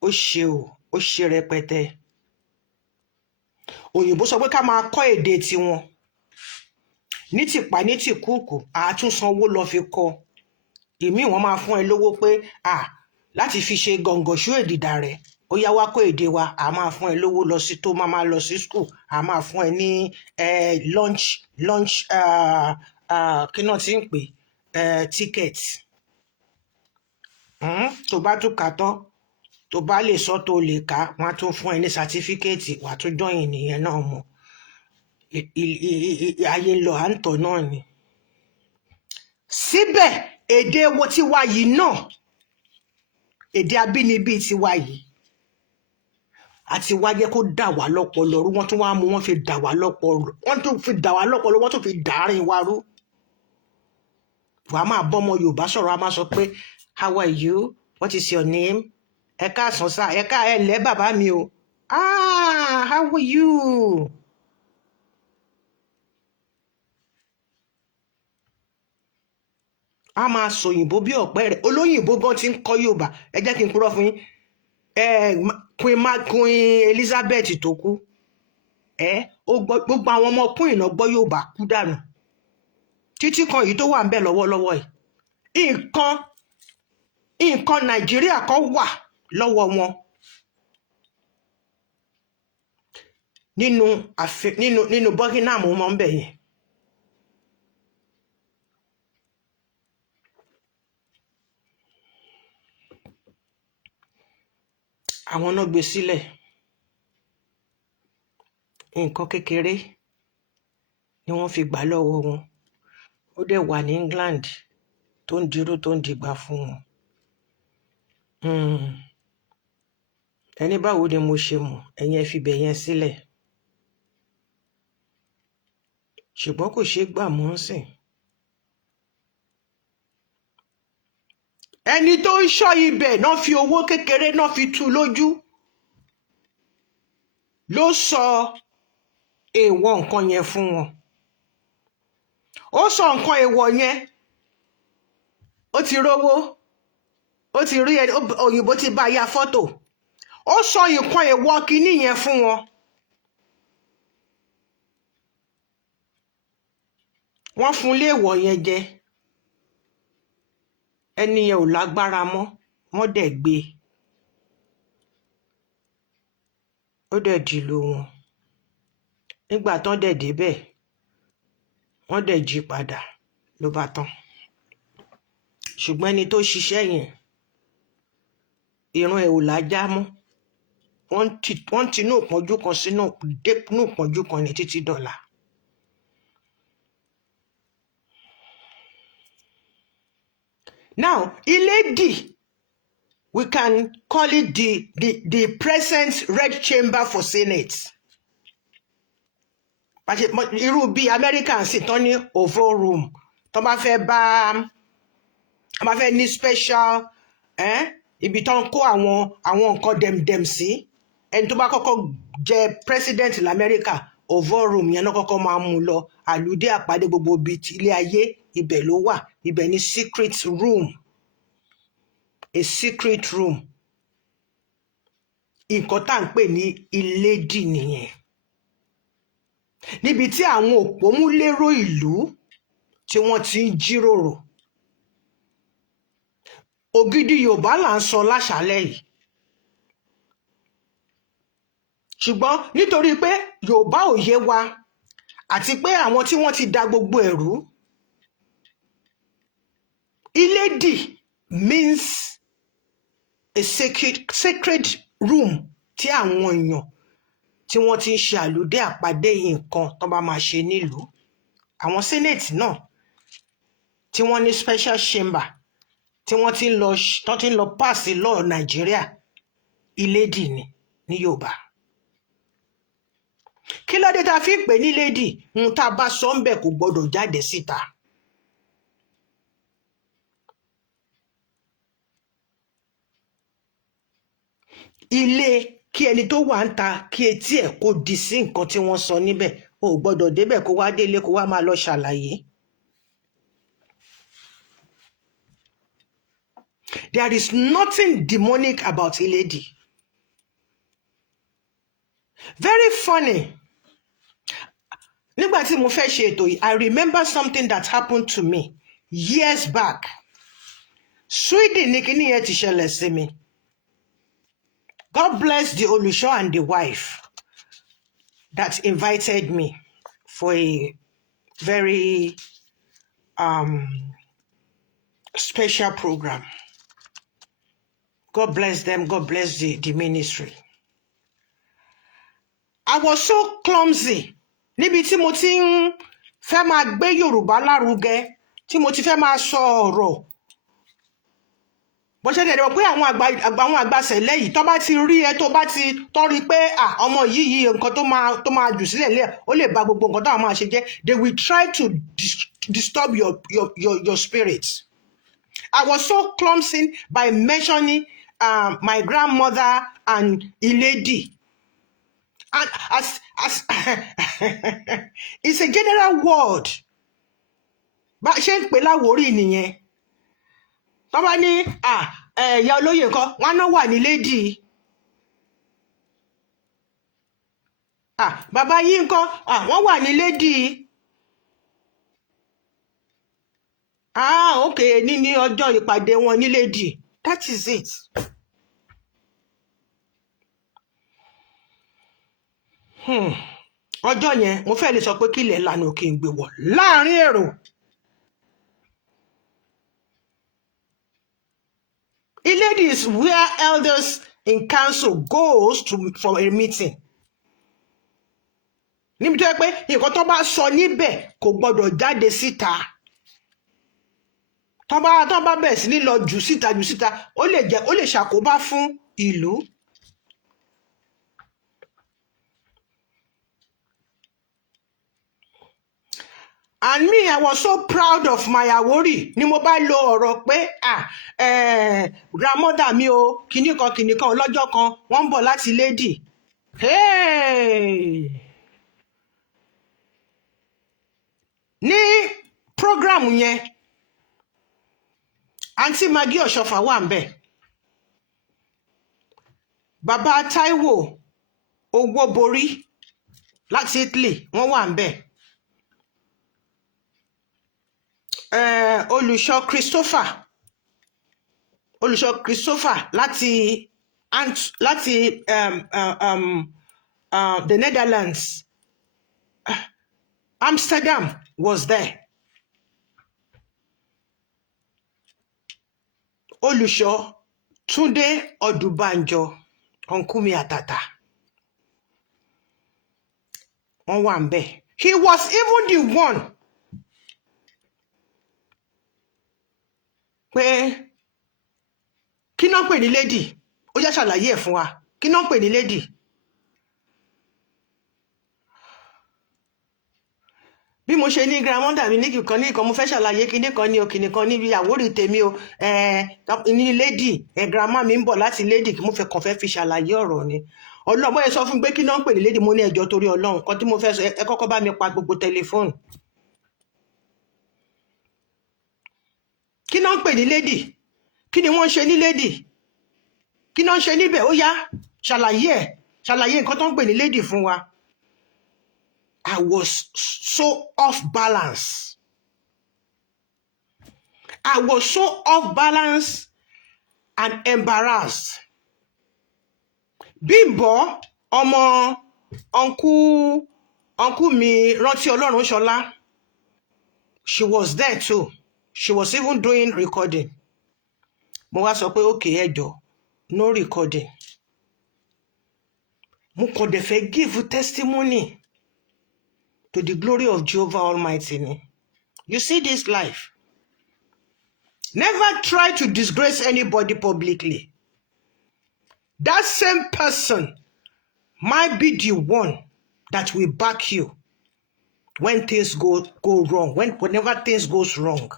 Ó ṣe rẹpẹtẹ. Òyìnbó sọ pé ká máa kọ́ èdè tiwọn. Ní tìpa ní tìkúùkù, àtúnsanwó lọ fi kọ́. Ìmí wọn máa fún ẹ lówó pé láti fi ṣe gọ̀ǹgọ̀ṣú èdìdà rẹ̀. Ó yá wá kó èdè wa, a máa fún ẹ lówó lọ sí tó máa lọ sí school. A máa fún ẹ ní lunch kí náà ti ń pè ticket. Tó bá tún kà tán, tó bá lè sọ tó lè kà, wọ́n á tún fún ẹ ní sátífíkẹ́ẹ̀tì, wà á tún jọyìn nìyẹn náà mọ̀. Ayé ń lọ à ń tọ̀ náà ni. Síbẹ̀ èdè wo tiwa yìí náà, èdè abínibí tiwa yìí, àti wá jẹ́ kó dà wá lọ́pọlọ rú. Wọ́n tún wá mú wọn fi dà wá lọ́pọlọ. Wọ́n tún fi dà wá lọ́pọlọ, wọ́n tún fi dàárín wa rú. Wàá máa bọ́mọ Yorùbá sọ̀rọ̀, a máa sọ pé how are you? What is your name? Ẹ káàsán sá, ẹ lẹ́ bàbá mi o. How are you? A máa sọ òyìnbó bí ọ̀pẹ rẹ̀. Olóyìnbó gan ti ń kọ́ Yorùbá. Ẹ jẹ́ kí n purọ́ fún yín. Queen Elizabeth tó kú. Gbogbo àwọn ọmọ Queen náà gbọ́ Yorùbá kú dànù. Títí kan yìí tó wà ń bẹ̀ lọ́wọ́lọ́wọ́ yìí. Nǹkan Nàìjíríà kan wà lọ́wọ́ wọn. nínú Buckingham mọ́ ń bẹ̀ yẹn. Àwọn náà gbé sílẹ̀, nǹkan kékeré ni wọ́n fi gbà lọ́wọ́ wọn. Ó dẹ̀ wà ní England tó ń dirú tó ń dìgbà fún wọn. Ẹni báwo ni mo ṣe mọ̀, ẹ̀yin ẹ fi bẹ̀ yẹn sílẹ̀. Ṣùgbọ́n kò ṣeé gbà mọ́ sìn. Ẹni tó ń ṣọ́ ibẹ̀ náà fi owó kékeré náà fi tú lójú ló sọ èèwọ̀ nǹkan yẹn fún wọn. Ó sọ nǹkan èèwọ̀ yẹn, ó ti rówó, ó ti rí òyìnbó ti bá ya fọ́tò. Ó sọ nǹkan èèwọ̀ kíní yẹn fún wọn. Wọ́n fún léèwọ̀ yẹn jẹ. Ẹni yẹn ò lágbára mọ́, wọ́n dẹ̀ gbé. Ó dẹ̀ dìlò wọn. Nígbà tán dẹ̀ débẹ̀, wọ́n dẹ̀ jí padà ló bá tán. Ṣùgbọ́n ẹni tó ṣiṣẹ́ yẹn, ìran ẹ̀ ò lájá mọ́. Wọ́n ti inú ìpọ́njú kan sínú ìpọ́njú kan ní títí dọ̀la. Now, Iledí, we can call it the present Red Chamber for Senate. Irú bí American sì tán ní Oval Room, tó bá fẹ́ ní special ibi tó ń kó àwọn nǹkan dẹ̀mdẹ̀m sí. Ẹni tó bá kọ́kọ́ jẹ president l'America, Oval Room yẹn náà kọ́kọ́ máa mú lọ. Àlùdé àpàdé gbogbo ibi tí ilé ayé ibẹ̀ ló wà. Ibẹ̀ ní secret room. A secret room. Nǹkan tá à ń pè ní Iledí nìyẹn. Níbi tí àwọn òpómúléró ìlú tí wọ́n ti ń jíròrò. Ògidì Yorùbá là ń sọ láṣálẹ́ yìí. Ṣùgbọ́n nítorí pé Yorùbá ò yé wa àti pé àwọn tí wọ́n ti da gbogbo ẹ̀rú. Iledí means a sacred room tí àwọn èèyàn tí wọ́n ti ń ṣe àlùdé àpàdé nǹkan tó bá máa ṣe nílùú. Àwọn senate náà tí wọ́n ní special chamber tí wọ́n ti ń lọ pass law Nàìjíríà, Iledí ni ní Yorùbá. Kí ló dé tá a fi ń pè ní Iledí? Ohun tá a bá sọ ń bẹ̀ kò gbọdọ̀ jáde síta. Ilé kí ẹni tó wà ń ta kí etí ẹ̀ kó di sí nǹkan tí wọ́n sọ níbẹ̀. O ò gbọdọ̀ débẹ̀ kó wá délé kó wá máa lọ ṣàlàyé. There is nothing demonic about Iledí. Very funny. Nígbà tí mo fẹ́ ṣe ètò yìí, I remember something that happened to me years back. Sweden ní kíní yẹn ti ṣẹlẹ̀ sí mi. God bless the Olùṣọ́ and the wife that invited me for a very special program. God bless them. God bless the ministry. I was so clumsy. Níbi tí mo ti ń fẹ́ máa gbé Yorùbá lárugẹ, tí mo ti fẹ́ máa sọ ọ̀rọ̀. Bó ṣe dẹ̀ pé àwọn àgbàṣẹ̀lẹ̀ yìí tó bá ti rí ẹ tó rí pé ọmọ yìí nǹkan tó máa jù sílẹ̀ lẹ̀ ó lè ba gbogbo nǹkan táwọn máa ṣe jẹ́. They will try to disturb your spirit. I was so clumsy by mentioning my grandmother and Iledí. And as it's a general word. Bá ṣe ń pè láwórí nìyẹn. Tó bá ní ìyá olóyè kan wọn náà wà ní Iledí. Bàbá yìí nǹkan wọ́n wà ní Iledí. Okay, ní ọjọ́ ìpàdé wọn ní Iledí. That is it. ọjọ́ yẹn mo fẹ́ lè sọ pé kí ilẹ̀ lànà kí n gbé wọ̀ láàrin èrò. Iledí is where elders in council goes for a meeting. Níbi tó yẹ pé nǹkan tó bá sọ níbẹ̀ kò gbọdọ̀ jáde síta. Tó bá bẹ̀rẹ̀ sí ní lọ jù síta ó lè ṣàkóbá fún ìlú. And me, I was so proud of my Àwórì ni mo bá lo ọ̀rọ̀ pé grandmother mi o kinní kan ọlọ́jọ́ kan wọ́n ń bọ̀ láti Iledí. Ní program yẹn àǹtí Maggie Ọ̀ṣọ́fà wà ń bẹ̀, bàbá Táíwò Owóborí láti Italy wọ́n wà ń bẹ̀. Olùṣọ́ Christopher láti the Netherlands, Amsterdam was there. Olùṣọ́ Túndé Ọdúbànjọ Ọ̀nkúmi Àtàtà wọ́n wà ń bẹ̀. He was even the one pé kí náà pè ní Iledí, ó yá ṣàlàyé ẹ̀ fún wa, kí náà pè ní Iledí. Bí mo ṣe ní grandmother mi ní kíkan ní ìkan mo fẹ́ ṣàlàyé kíní kan ní òkìní kan níbi Àwórì tèmi o ní Iledí grandma mi ń bọ̀ láti Iledí kí mo fẹ́ kàn fẹ́ fi ṣàlàyé ọ̀rọ̀ ni. Ọlọ́mọ yẹn sọ fún mi pé kí náà pè ní Iledí, mo ní ẹjọ́ torí Ọlọ́run kan tí mo fẹ́ sọ ẹ kọ́kọ́ bá mi pa gbogbo tẹlifóònù. Kí náà ń pè ní Iledí? Kí ni wọ́n ń ṣe ní Iledí? Kí náà ń ṣe níbẹ̀? Ó yá ṣàlàyé nǹkan tó ń pè ní Iledí fún wa. I was so off balance. I was so off balance and embarrassed. Bímbọ́ ọmọ ọ̀nkú mi Rántí Ọlọ́run Ṣọlá, she was there too. She was even doing recording. Mo wá sọ pé okay ẹjọ́ no recording. Mo kàn dẹ̀ fẹ́ give testimony to the glory of Jehovah Almighty ni. You see this life. Never try to disgrace anybody publicly. That same person might be the one that will back you when things go wrong, whenever things goes wrong.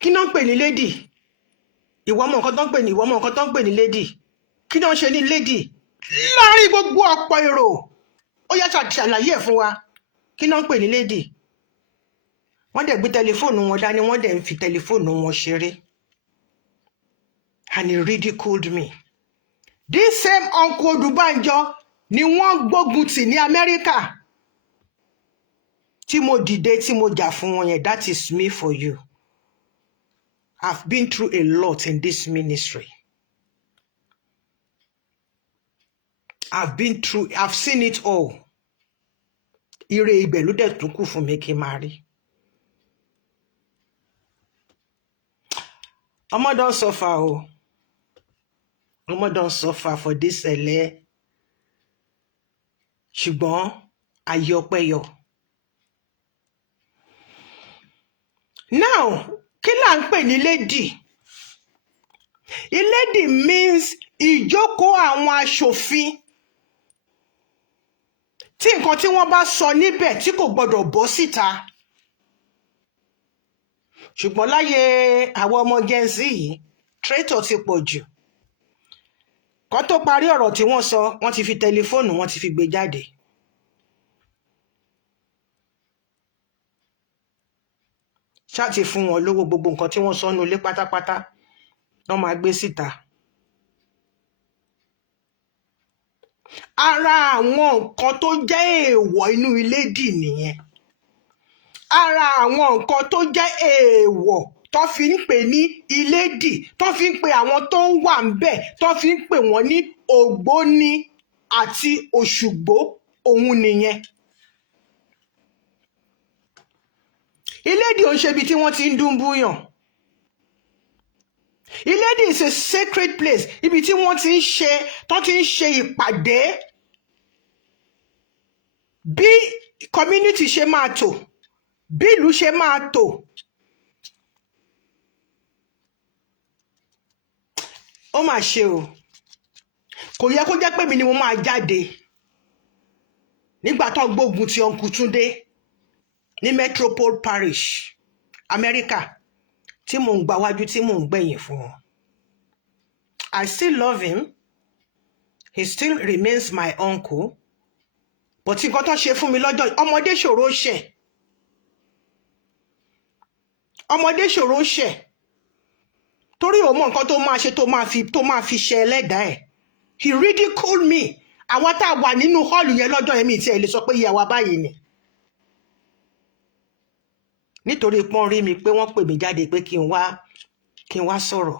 Kí náà ń pè ní Iledí? Ìwọ mọ nǹkan tó ń pè ní Iledí. Kí náà ń ṣe ní Iledí? Láàrin gbogbo ọ̀pọ̀ èrò. Ó yá ṣàlàyé ẹ̀ fún wa. Kí náà ń pè ní Iledí? Wọ́n dẹ̀ gbé tẹlifóònù wọn dání, wọ́n dẹ̀ ń fi tẹlifóònù wọn ṣeré. And he ridiculed me. This same uncle Ọdúbànjọ ni wọ́n gbógun tì ní Amẹ́ríkà. Tí mo dìde tí mo jà fún wọn yẹn, that is me for you. I've been through a lot in this ministry. I've seen it all. Ire ibẹ̀ ló dẹ̀ tún kù fún mi kí n máa rí. Ọmọ don suffer o. Ọmọ don suffer for this ẹ̀lẹ́. Ṣùgbọ́n ayé ọpẹ́ yọ. Now, kí là ń pè ní Iledí? Iledí means ìjókòó àwọn aṣòfin. Tí nǹkan tí wọ́n bá sọ níbẹ̀ tí kò gbọdọ̀ bọ́ síta. Ṣùgbọ́n láyé àwọn ọmọ Gen Z yìí, traitor ti pọ̀ jù. Kó tó parí ọ̀rọ̀ tí wọ́n sọ, wọ́n ti fi tẹlifóònù wọ́n ti fi gbé jáde. Ṣáàtì fún wọn lówó gbogbo nǹkan tí wọ́n sọ nínú ilé pátápátá wọ́n máa gbé síta. Ara àwọn nǹkan tó jẹ́ èèwọ̀ inú Iledí nìyẹn. Ara àwọn nǹkan tó jẹ́ èèwọ̀ tó fi ń pè ní Iledí, tó fi ń pè àwọn tó ń wà ń bẹ̀, tó fi ń pè wọ́n ní Ogboni àti Oṣùgbo, òun nìyẹn. Iledí ò ń ṣe ibi tí wọ́n ti ń dún búyàn. Iledí is a sacred place, ibi tí wọ́n ti ń ṣe ìpàdé bí community ṣe máa tò, bí ìlú ṣe máa tò. Ó mà ṣe o, kò yẹ kó jẹ́ pé mi ni mo máa jáde nígbà tó ń gbógun ti Uncle Túndé ní Metropole Parish, America, tí mò ń gba wájú tí mò ń gbẹ̀yìn fún wọn. I still love him, he still remains my uncle, but nǹkan tó ṣe fún mi lọ́jọ́, ọmọdé ṣòro ṣẹ̀, ọmọdé ṣòro ṣẹ̀, torí ò mọ nǹkan tó máa ṣe tó máa fi ṣe ẹlẹ́dàá ẹ̀. He ridiculed me. Àwa tá a wà nínú hall yẹn lọ́jọ́ yẹn mi tí ẹ lè sọ pé iye àwa báyìí ni. Nítorí pọ́n rí mi pé wọ́n pè mí jáde pé kí n wá sọ̀rọ̀.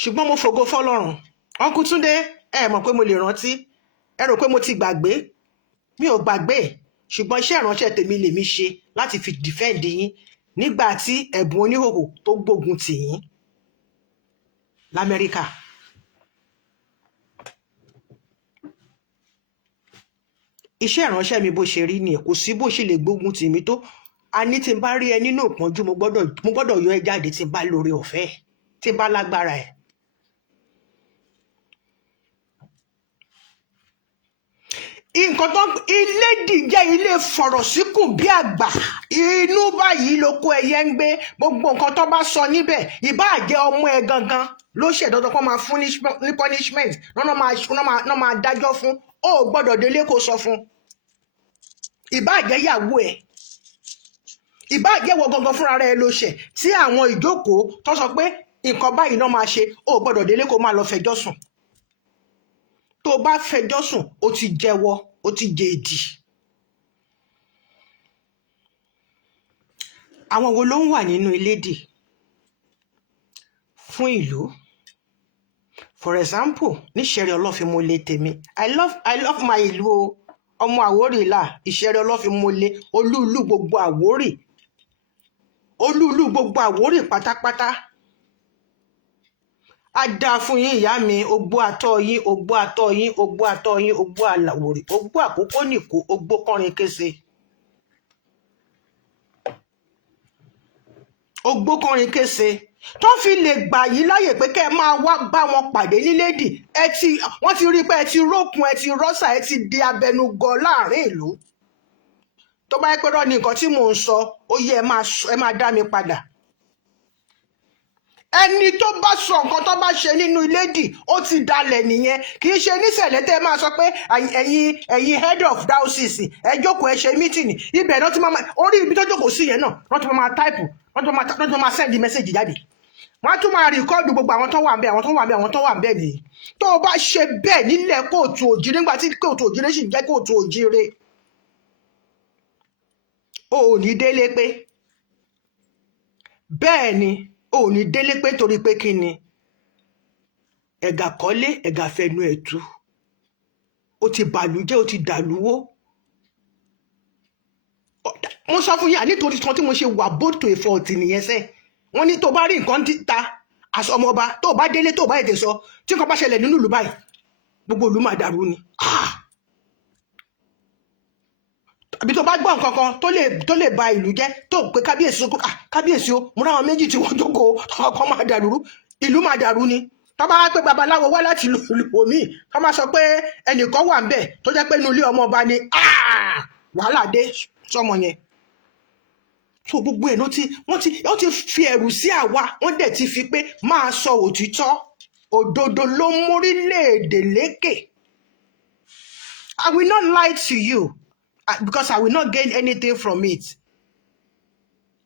Ṣùgbọ́n mo fògo fọ́lọ́run. Uncle Túndé, ẹ mọ̀ pé mo lè rántí, ẹ rò pé mo ti gbàgbé. Mi ò gbàgbé, ṣùgbọ́n iṣẹ́ ìránṣẹ́ tèmi lèmi ṣe láti fi defend yín nígbà tí ẹ̀bùn oníhòhò tó gbógun tì yín l'Amẹ́ríkà. Iṣẹ́ ìránṣẹ́ mi bó ṣe rí ni kò sí bó ṣe lè gbógun tì mí tó. A ní tí n bá rí ẹ nínú ìpọ́njú mo gbọ́dọ̀ yọ ẹ jáde tí n bá lórí ọ̀fẹ́, tí n bá lágbára ẹ̀. Nǹkan tó Iledí jẹ́ ilé fọ̀rọ̀síkùn bí àgbà, inú báyìí lóko ẹyẹ ń gbé. Gbogbo nǹkan tó bá sọ níbẹ̀, ìbáà jẹ́ ọmọ ẹ gangan ló ṣèdọ́dọ́ kó máa fún ní punishment, náà máa dájọ́ fún, ó gbọ́dọ̀ délé kó sọ fún. Ìbáà jẹ́ ìyàwó ẹ̀, ìbáà jẹ́ wọ gangan fúnra rẹ̀ ló ṣẹ̀, tí àwọn ìjókòó tó sọ pé nǹkan báyìí náà máa ṣe, ó gbọ́dọ̀ délé kó máa lọ fẹjọ́ sùn. Tó bá fẹjọ́ sùn, ó ti jẹ́wọ́, ó ti jẹ ìdì. Àwọn wo ló ń wà nínú Iledí fún ìlú? For example, ní Ìṣẹ̀rẹ̀ Ọlọ́fin-mo-lé tèmi, I love my ìlú o. Ọmọ Àwórì là, Ìṣẹ̀rẹ̀ Ọlọ́fin-mo-lé, olúùlú gbogbo Àwórì, olúùlú gbogbo Àwórì pátápátá. A dáa fún yín ìyá mi, ogbó àtọ́ yín, ogbó àtọ́ yín, ogbó àtọ́ yín, ogbó Àwórì, ogbó àkókò nìkó, ogbó kọrin kése. Ogbó kọrin kése. Tó fi lè gbà yín láyè pé kẹ́ ẹ máa wá bá wọn pàdé ní Iledí, wọ́n ti rí pé ẹ ti rókun, ẹ ti rọ́ṣà, ẹ ti di abẹnugọ láàrin ìlú. Tó bá yẹ pé rọ́ ni nǹkan tí mò ń sọ, ó yẹ ẹ máa dá mi padà. Ẹni tó bá sọ nǹkan tó bá ṣe nínú Iledí, ó ti dalẹ̀ nìyẹn. Kì í ṣe níṣẹ̀lẹ̀ tẹ́ máa sọ pé ẹ̀yin head of diocese ẹ jókòó ẹ ṣe mítìnì, ibẹ̀ náà ti máa orí ibi tó jókòó sí yẹn náà wọ́n ti máa táìpù, wọ́n ti máa send message jáde. Wọ́n á tún máa rìkọ́ọ̀dù gbogbo àwọn tó wà ń bẹ̀, àwọn tó wà ń bẹ̀, àwọn tó wà ń bẹ̀ nìyí. Tó o bá ṣe bẹ́ẹ̀ nílẹ̀ kóòtù òjìrè, nígbà tí kóòtù òjìrè sì jẹ́ kóòtù òjìrè, o ò ní délé pé. Bẹ́ẹ̀ ni, o ò ní délé pé torí pé kí ni? Ẹ̀gà kọ́lé, ẹ̀gà fẹnu ẹ̀tú. O ti bàlújẹ́, o ti dàlúwó. Mo sọ fún yín, nítorí kan tí mo ṣe wà bold to a fault nìyẹn sẹ́. Wọ́n ní tó bá rí nǹkan títa àsọmọba, tó bá délé tó bá ètè sọ, tí nǹkan bá ṣẹlẹ̀ nínú ìlú báyìí, gbogbo ìlú máa dàrú ni. Àbí tó bá gbọ́ nǹkan kan tó lè ba ìlú jẹ́, tó pé kábíyèsí o, mo ráwọn méjì tí wọ́n jókòó, ọkọ̀ máa dàrú, ìlú máa dàrú ni. Tó bá pé babaláwo wá láti ìlú omi, ká máa sọ pé ẹnìkan wà ń bẹ̀ tó jẹ́ pé inú ilé ọmọ ọba ni, wàhálà dé sọmọ yẹn. So gbogbo ẹ̀ wọ́n ti fi ẹ̀rù sí àwa, wọ́n dẹ̀ ti fi pé máa sọ òtítọ́, òdodo ló ń mórílẹ̀-èdè lékè. I will not lie to you because I will not gain anything from it.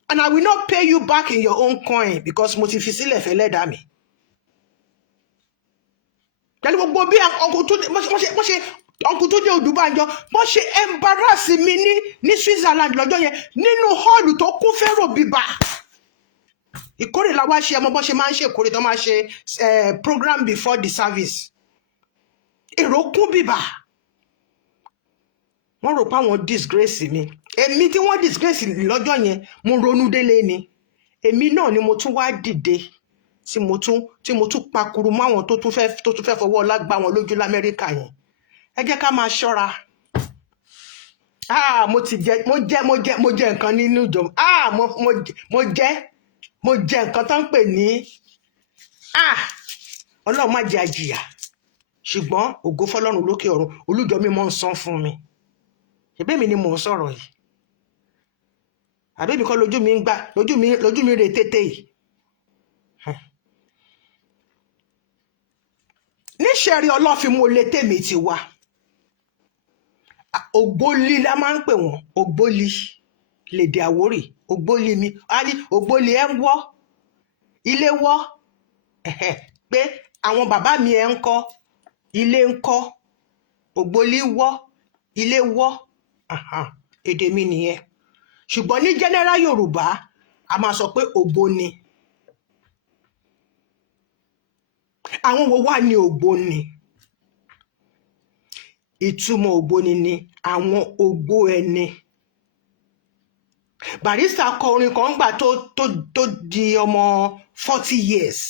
And I will not pay you back in your own coin because mo ti fi sílẹ̀ fẹ́ lẹ́dàá mi. Pẹ̀lú gbogbo bí ọkọ̀ tó wọ́n ṣe ọkùnrin tó jẹ́ Odùbánjọ bó ṣe embarrass mi ní Switzerland lọ́jọ́ yẹn nínú hall tó kún fẹ́rò bíbà. Ìkórè la wá ṣe ọmọ bó ṣe máa ń ṣe ìkórè tó máa ṣe program before the service. Èrò kún bíbà. Wọ́n rò pé àwọn disgrace mi. Èmi tí wọ́n disgrace lọ́jọ́ yẹn mo ronú délé ni. Èmi náà ni mo tún wá dìde tí mo tún pakuru mọ́ àwọn tó tún fẹ́ fọwọ́ ọlá gbá wọn lójú l'Amẹ́ríkà yẹn. Ẹ jẹ́ ká máa ṣọ́ra. Mo jẹ nǹkan nínú ìjọ. Mo jẹ nǹkan tó ń pè ní Ọlọ́run má jẹ́ àjìyà. Ṣùgbọ́n ògo fọ́lọ́run lókè ọ̀run, olújọ mi mọ́ ń san fún mi. Ṣèbí mi ni mò ń sọ̀rọ̀ yìí. Àbí mi kọ́ lójú mi ń gbà, lójú mi rè tètè yìí. Níṣẹ̀rí ọlọ́fin mo lè tèmi ti wá. Ògbólí la máa ń pè wọ́n, ògbólí lédè Àwórì, ògbólí mi. A ní ògbólí ẹ ń wọ́, ilé wọ́, pé àwọn bàbá mi ẹ ń kọ́, ilé ń kọ́, ògbólí wọ́, ilé wọ́, èdè mi nìyẹn. Ṣùgbọ́n ní general Yorùbá a máa sọ pé Ògbóni. Àwọn wo wà ní Ògbóni? Ìtumọ̀ Ògbóni ni àwọn ogbó ẹni. Barrister kọ orin kan gbà tó di ọmọ 40 years.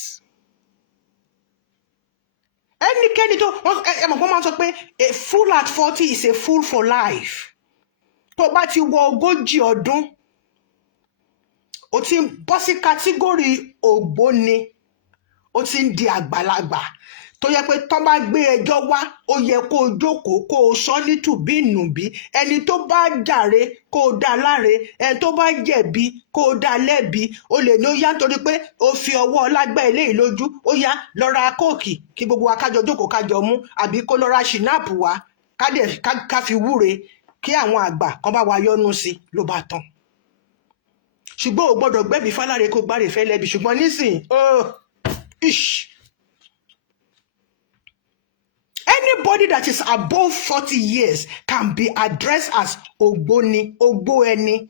Ẹnikẹ́ni tó ẹmọ̀ kan máa sọ pé a fool at 40 is a fool for life. Tó bá ti wọ 40 ọdún, o ti ń bọ́ sí kátígórì Ògbóni, o ti ń di àgbàlagbà. Tó yẹ pé tán bá gbé ẹjọ́ wá, ó yẹ kó o jókòó kó o sọ nítùbí nùbí. Ẹni tó bá jàre kó o dá láre, ẹni tó bá jẹ̀bi kó o dá lẹ́bi. O lè ní ó yá nítorí pé o fi ọwọ́ lágbá eléyìí lójú, ó yá lọ ra kóòkì kí gbogbo wa kájọ jókòó kájọ mú, àbí kó lọ ra ṣìnáàpù wá ká fi wúre kí àwọn àgbà kan bá wa yọ́nú sí ló bá tán. Ṣùgbọ́n o gbọ́dọ̀ gbẹ́bí fáláre kó gbáre fẹ́ lẹ́bi. Ṣùgbọ́n nísìn anybody that is above 40 years can be addressed as Ògbóni, ogbó ẹni,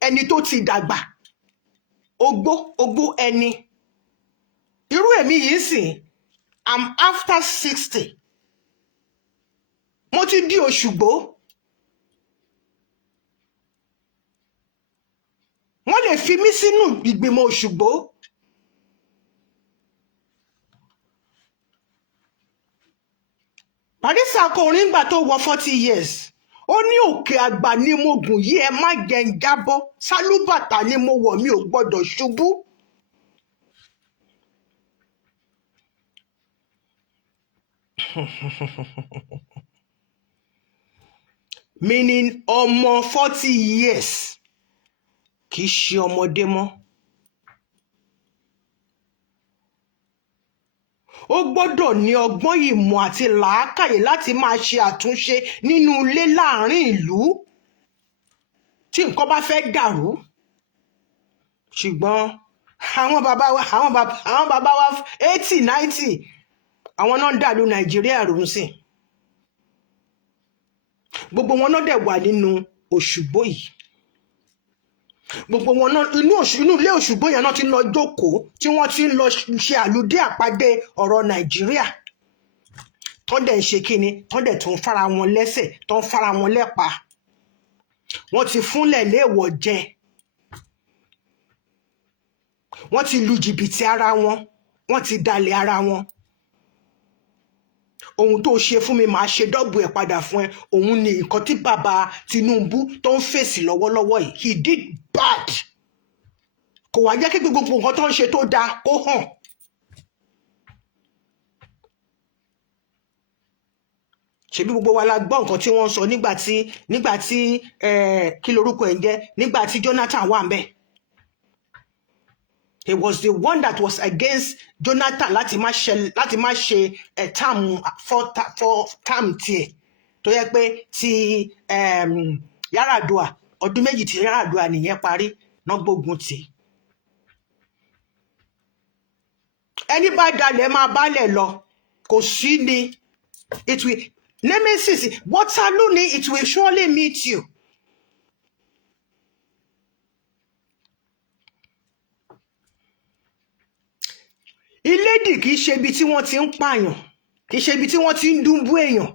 ẹni tó ti dàgbà, ogbó ẹni. Irú èmi yìí sìn, I'm after 60. Mo ti di Oṣùgbo. Wọ́n lè fi mí sínú ìgbìmọ̀ Oṣùgbo. Barrister kọ orin gbà tó wọ 40 years. Ó ní òkè àgbà ni mo gùn yìí, ẹ má jẹ́ n jábọ́. Sálúbàtà ni mo wọ̀, mi ò gbọ́dọ̀ ṣubú. Meaning ọmọ 40 years kì í ṣe ọmọdé mọ́. Ó gbọ́dọ̀ ní ọgbọ́n, ìmọ̀ àti làákàyè láti máa ṣe àtúnṣe nínú ilé láàrin ìlú tí nǹkan bá fẹ́ dàrú. Ṣùgbọ́n àwọn bàbá wa 80, 90 àwọn náà ń dàlú Nàìjíríà rú sí. Gbogbo wọn náà dẹ̀ wà nínú Òṣùgbó yìí. Gbogbo wọn náà inú ilé Òṣùgbó yẹn náà ti lọ jókòó tí wọ́n ti ń lọ ṣe àlùdé àpàdé ọ̀rọ̀ Nàìjíríà. Tán dẹ̀ ń ṣe kíni, tán dẹ̀ tún fara wọn lẹ́sẹ̀, tán fara wọn lẹ́pa. Wọ́n ti fúnlẹ̀ léèwọ̀ jẹ. Wọ́n ti lu jìbìtì ara wọn, wọ́n ti dalẹ̀ ara wọn. Ohun tó ṣe fún mi máa ṣe dọ́bù ẹ̀ padà fún ẹ. Òun ni nǹkan tí bàbá Tinubu tó ń fèsì lọ́wọ́lọ́wọ́ yìí. He did bad. Kò wá jẹ́ kí gbogbo nǹkan tó ń ṣe tó dáa kó hàn. Ṣebí gbogbo wa la gbọ́ nǹkan tí wọ́n sọ nígbà tí kí lorúkọ ẹ̀ ń jẹ́, nígbà tí Jonathan wà ń bẹ̀. He was the one that was against Jonathan láti má ṣe term tiẹ̀. Tó yẹ pé ti Yar'Adua, ọdún méjì tí Yar'Adua nìyẹn parí náà gbógun tì. Ẹni bá dalẹ̀ máa bálẹ̀ lọ, kò sí ni Nemesis, Waterloo ni it will surely meet you. Iledí kì í ṣe ibi tí wọ́n ti ń pààyàn, kì í ṣe ibi tí wọ́n ti ń dúnbú èèyàn,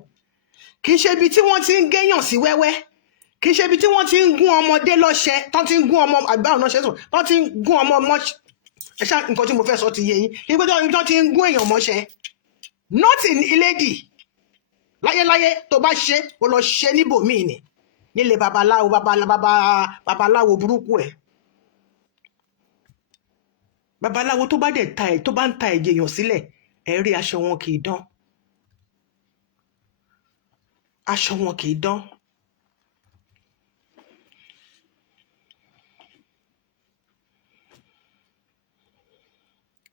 kì í ṣe ibi tí wọ́n ti ń géèyàn sí wẹ́wẹ́, kì í ṣe ibi tí wọ́n ti ń gún ọmọdé lọ́ṣẹ, tán ti ń gún ọmọ àgbà ọ̀nà ṣẹ́sùn, tán ti ń gún ọmọ mọ́ṣẹ́. Ẹ̀ṣá nǹkan tí mo fẹ́ sọ ti yé yín, kí pé tán ti ń gún èèyàn mọ́ṣẹ́. Not in Iledí. Láyéláyé tó bá ṣe ó lọ ṣe níbòmíì ni, nílé babaláwo burúkú ẹ̀. Babaláwo tó bá dẹ̀ ta ẹ̀, tó bá ń ta ẹ̀jẹ̀ èèyàn sílẹ̀, ẹ rí aṣọ wọn kì í dán. Aṣọ wọn kì í dán.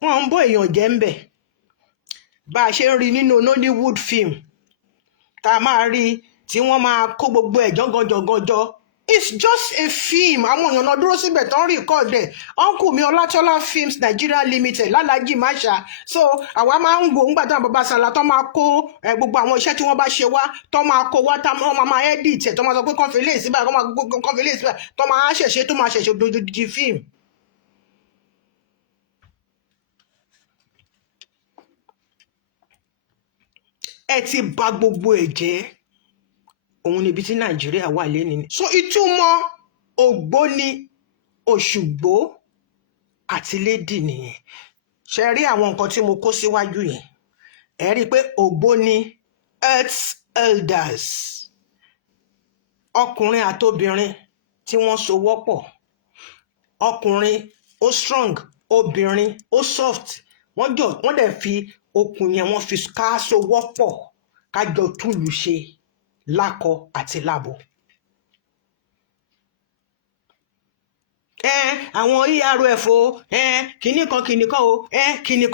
Wọ́n ń bó èèyàn jẹ́ ń bẹ̀. Bá a ṣe ń rí nínú Nollywood film, tá a máa rí tí wọ́n máa kó gbogbo ẹ̀ jọ́gànjọ́gànjọ́. It's just a film. Àwọn èèyàn náà dúró síbẹ̀ tán record ẹ̀. Uncle mi Ọlátọ́lá Films Nigeria Limited lálàjì máṣá. So àwa máa ń wò ńgbà táwọn bàbá sàlá tán máa kó gbogbo àwọn iṣẹ́ tí wọ́n bá ṣe wá, tán máa kó wá, tán máa edit ẹ̀, tán máa sọ pé kán fi lè síbẹ̀, kán fi lè síbẹ̀, tán máa ṣẹ̀ṣẹ̀ tó máa ṣẹ̀ṣẹ̀ dojúdí fíìmù. Ẹ ti bà gbogbo ẹ̀ jẹ́. Òun níbi tí Nàìjíríà wà lẹ́ni ni. So ìtumọ̀ Ogboni, Oṣùgbo àti Iledí nìyẹn. Ṣe rí àwọn nǹkan tí mo kó síwájú yẹn. Ẹ rí i pé Ogboni Earth Elders, ọkùnrin àtobìnrin tí wọ́n so wọ́pọ̀. Ọkùnrin ó strong, obìnrin ó soft. Wọ́n dẹ̀ fi okùn yẹn wọ́n fi ká so wọ́pọ̀ kájọ túlù ṣe lákọ àti lábo. Àwọn ERF o, kíní kan o, kíní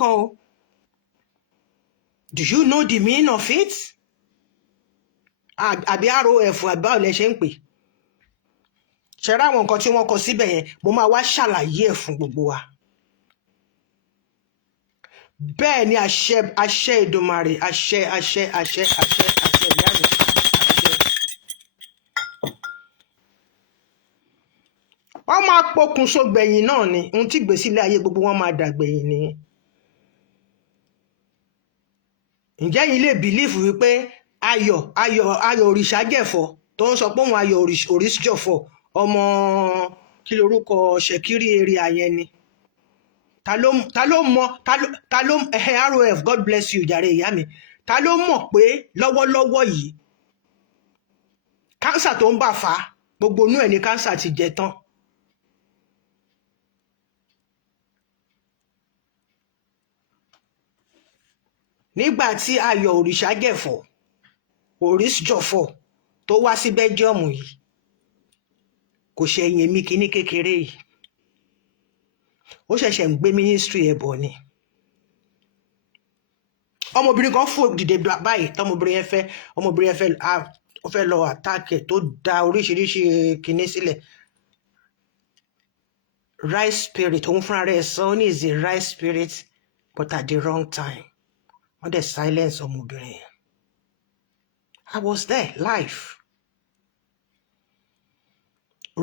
kan o. Do you know the meaning of it? Àbí ROF àbá ọ̀lẹ́ ṣe ń pè. Ṣe rá àwọn nǹkan tí wọ́n kọ síbẹ̀ yẹn, mo máa wá ṣàlàyé ẹ̀ fún gbogbo wa. Bẹ́ẹ̀ ni àṣẹ Èdùmàrè, àṣẹ ìyá mi, àṣẹ. Wọ́n máa pokùnso gbẹ̀yìn náà ni, ohun tí ìgbésílẹ̀ ayé gbogbo wọn máa dàgbẹ̀yìn ni. Ǹjẹ́ yín lè bìlífù wípé ayọ̀ òrìṣà jẹ̀fọ́ tó ń sọ pé òun ayọ̀ òrìṣà jọ̀fọ́ ọmọ kí lorúkọ ṣẹ̀kírí eré ayẹn ni. Ta ló mọ̀ ROF, God bless you jàre ìyá mi. Ta ló mọ̀ pé lọ́wọ́lọ́wọ́ yìí kánsà tó ń bà fà gbogbo inú ẹ̀ ní kánsà ti jẹ tán. Nígbà tí ayọ̀ òrìṣà jẹ̀fọ́ jọ̀fọ́ tó wá sí Belgium yìí, kò ṣẹ̀yìn èmi kíní kékeré yìí. Ó ṣẹ̀ṣẹ̀ ń gbé mínísítírì ẹ̀ bọ̀ ni. Ọmọbìnrin kan fò dìde báyìí tọmọbìnrin yẹn fẹ́ lọ àtàkì tó da oríṣiríṣi kíní sílẹ̀. Right spirit, òun fúnra rẹ̀ sọ ní is the right spirit but at the wrong time. Wọ́n dẹ̀ silence ọmọbìnrin yẹn. I was there live.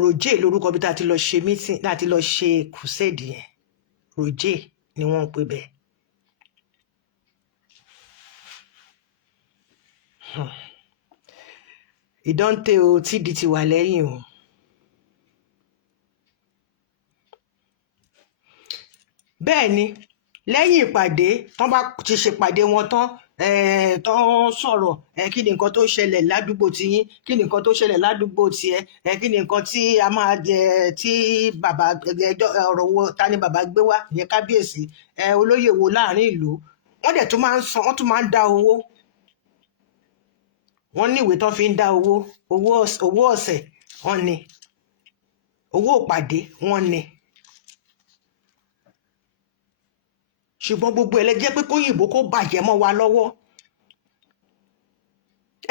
Roger lórúkọ bí tá a ti lọ ṣe meeting, láti lọ ṣe crusade yẹn. Roger ni wọ́n ń pè bẹ́ẹ̀. Ìdánté o TD ti wà lẹ́yìn o. Bẹ́ẹ̀ ni lẹ́yìn ìpàdé tán bá ti ṣèpàdé wọn tán tán sọ̀rọ̀ kí ni nǹkan tó ṣẹlẹ̀ ládùúgbò tiyín, kí ni nǹkan tó ṣẹlẹ̀ ládùúgbò tiẹ̀, kí ni nǹkan tí a máa jẹ tí bàbá ọ̀rọ̀ wo ta ni bàbá gbé wá ìyẹn kábíyèsí olóyè wo láàrin ìlú. Wọ́n dẹ̀ tún máa ń san, wọ́n tún máa ń dá owó. Wọ́n ní ìwé tán fi ń dá owó ọ̀sẹ̀ wọ́n ní, owó ìpàdé wọ́n ní. Ṣùgbọ́n gbogbo ẹlẹ́jẹ́ pé kóyìnbó kó bàjẹ́ mọ́ wa lọ́wọ́.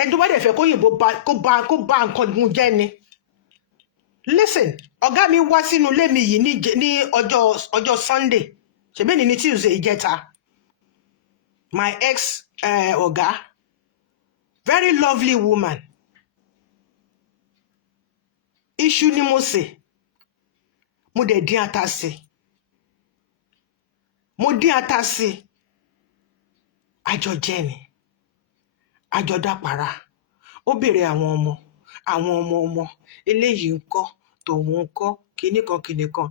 Ẹni tó bá dẹ̀ fẹ́ kóyìnbó kó bá nǹkan gun jẹ́ ni. Listen, ọ̀gá mi wá sínú ilé mi yìí ní ọjọ́ Sunday, ṣèbí ní Tuesday ìjẹta. My ex ọ̀gá very lovely woman. Iṣu ni mo sè, mo dẹ̀ dín ata sí, mo dín ata sí, àjọ jẹ ni, àjọ dápàrà. Ó béèrè àwọn ọmọ eléyìí ńkọ́, tòun ńkọ́, kinní kan.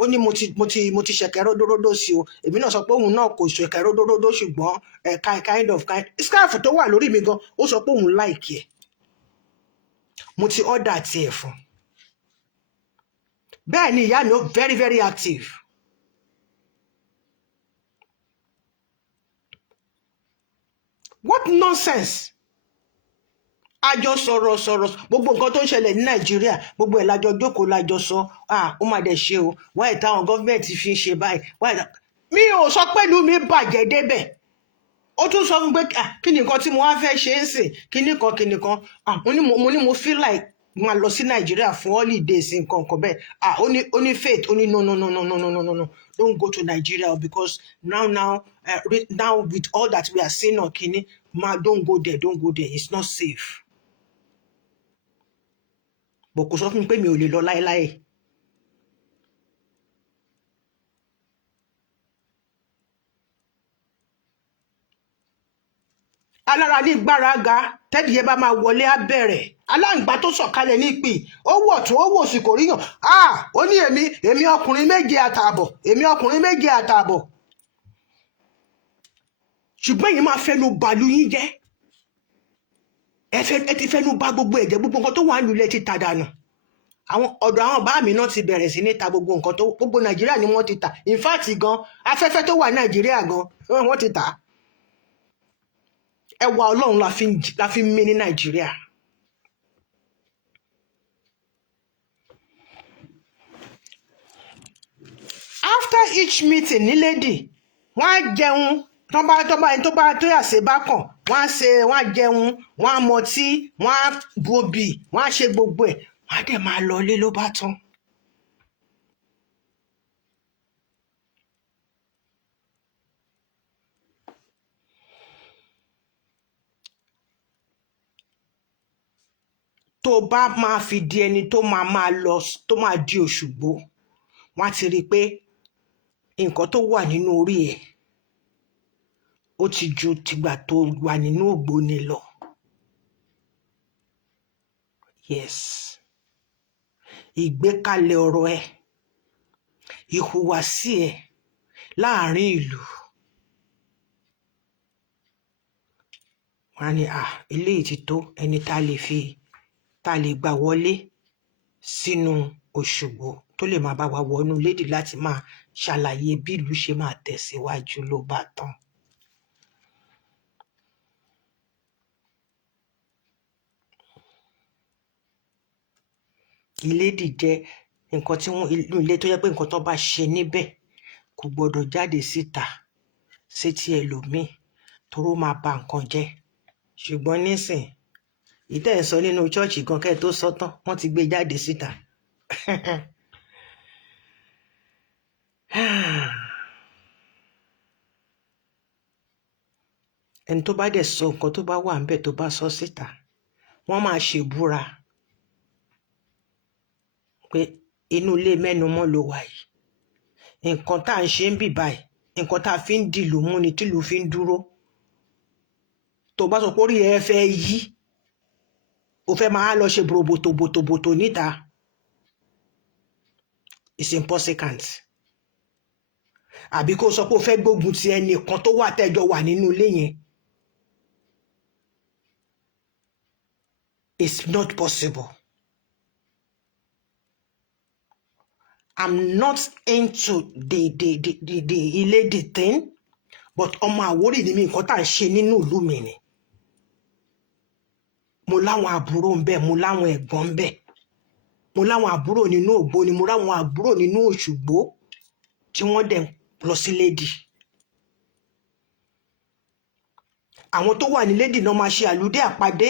Ó ní mo ti ṣẹ̀kẹ̀ ródóródó sí o. Èmi náà sọ pé òun náà kò ṣẹ̀kẹ̀ ródóródó ṣùgbọ́n kind of scarf tó wà lórí mi gan, ó sọ pé òun láìkì ẹ̀. Mo ti order tiẹ̀ fún. Bẹ́ẹ̀ ni ìyá mi ó very very active. What nonsense! Àjọ sọ̀rọ̀ gbogbo nǹkan tó ń ṣẹlẹ̀ ní Nàìjíríà gbogbo ẹ̀ lájọ jókòó lájọ sọ ó máa dẹ̀ ṣe o wáyé táwọn gọ́fìmẹ̀ntì fi ń ṣe báyìí mi ò sọ pé ìlú mi bàjẹ́ débẹ̀. Ó tún sọ fún pé kí ni nǹkan tí mo wá fẹ́ ṣe é sìn kíní kan mo ní mo feel like máa lọ sí Nàìjíríà fún holidays nǹkan bẹ́ẹ̀ ó ní faith ó ní no don't go to Nigeria because now with all that we are seeing on Kíní don't go there it's not safe. Bọ̀ kò sọ fún mi pé mi ò lè lọ láéláé. Alára ní gbáraga tẹ́dìyẹ bá máa wọlé á bẹ̀rẹ̀. Aláǹgbá tó sọ̀kalẹ̀ ní ìpín ó wọ̀ tún ó wò sí kò ríyàn. Ó ní èmi ọkùnrin 7 àtààbọ̀ èmi ọkùnrin 7 àtààbọ̀. Ṣùgbọ́n èyí máa fẹnu bàlú yín jẹ́. Ẹ ti fẹnu bà gbogbo ẹ̀jẹ̀ gbogbo nǹkan tó wà nílẹ̀ ti tà dànù. Ọ̀dọ̀ àwọn bá mi náà ti bẹ̀rẹ̀ sí ní ta gbogbo nǹkan tó gbogbo Nàìjíríà ni wọ́n ti tà. In fact gan afẹ́fẹ́ tó wà Nàìjíríà gan wọ́n ti tà. Ẹwà Ọlọ́run la fi ń mí ní Nàìjíríà. After each meeting ní Iledí wọ́n á jẹun tó yà ṣe bá kàn wọ́n á jẹun wọ́n á mọtí wọ́n á bu obì wọ́n á ṣe gbogbo ẹ̀ wọ́n á dẹ̀ máa lọ ilé ló bá tán. Tó bá máa fi di ẹni tó máa lọ tó máa di Òṣùgbó wọ́n á ti rí i pé nǹkan tó wà nínú orí ẹ̀ ó ti ju tìgbà tó wà nínú Ògboni lọ. Yes. Ìgbékalẹ̀ ọ̀rọ̀ ẹ̀ ìhùwàsí ẹ̀ láàrin ìlú wọ́n á ní eléyìí ti tó ẹni tá a lè gbà wọlé sínú Òṣùgbó tó lè máa bá wa wọnú Iledí láti máa ṣàlàyé bí ìlú ṣe máa tẹ̀síwájú ló bá tán. Iledí jẹ́ nǹkan tí inú ilé tó yẹ pé nǹkan tó bá ṣe níbẹ̀ kò gbọdọ̀ jáde síta sétí ẹlòmíì toró máa ba nǹkan jẹ́. Ṣùgbọ́n nísìn ìtẹ́ ẹ̀ sọ nínú ṣọ́ọ̀ṣì gan kẹ́ ẹ tó sọ tán wọ́n ti gbé jáde síta. Ẹni tó bá dẹ̀ sọ nǹkan tó bá wà ńbẹ̀ tó bá sọ síta wọ́n máa ṣèbúra pé inú ilé mẹ́nu mọ́ ló wà yìí nǹkan tá à ń ṣe ń bì báyìí nǹkan tá a fi ń dìlù mú ni tìlù fi ń dúró. Tó bá sọ pé orí ẹ fẹ́ yí o fẹ́ máa lọ ṣe bòtòbòtò níta it's impossible. Àbí kó sọ pé o fẹ́ gbógun ti ẹnìkan tó wà tẹ́jọ wà nínú ilé yẹn it's not possible. I'm not into the Iledí thing but ọmọ Àwórì ni mi nǹkan tá à ń ṣe nínú ìlú mi ni. Mo láwọn àbúrò ń bẹ mo láwọn ẹ̀gbọ́n ń bẹ mo láwọn àbúrò nínú Ògboni mo láwọn àbúrò nínú Òṣùgbó tí wọ́n dẹ̀ lọ sí Iledí. Àwọn tó wà ní Iledí náà máa ṣe àlùdé àpadé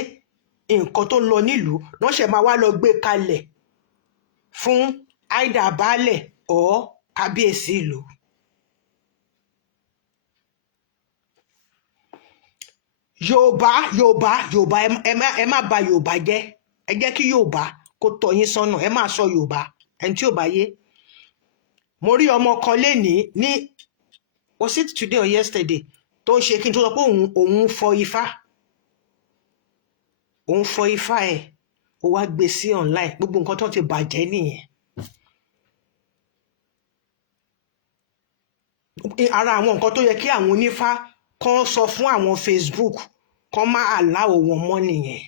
nǹkan tó ń lọ nílùú lọ́sẹ̀ máa wá lọ gbé kalẹ̀ fún àìdá baálẹ̀ ọ̀ kábíyèsí ìlú. Yorùbá ẹ má bà Yorùbá jẹ́, ẹ jẹ́ kí Yorùbá kó tọ́ yín sọ́nà, ẹ má sọ Yorùbá ẹni tí ò bá yé. Mo rí ọmọ kan lénìí ní was it today or yesterday tó ń ṣe kí n tó sọ pé òun fọ ifá, òun fọ ifá ẹ̀ ó wá gbé sí online, gbogbo nǹkan tó ti bàjẹ́ nìyẹn. Ara àwọn nǹkan tó yẹ kí àwọn onífá kan sọ fún àwọn Facebook kan má allow wọn mọ́ nìyẹn.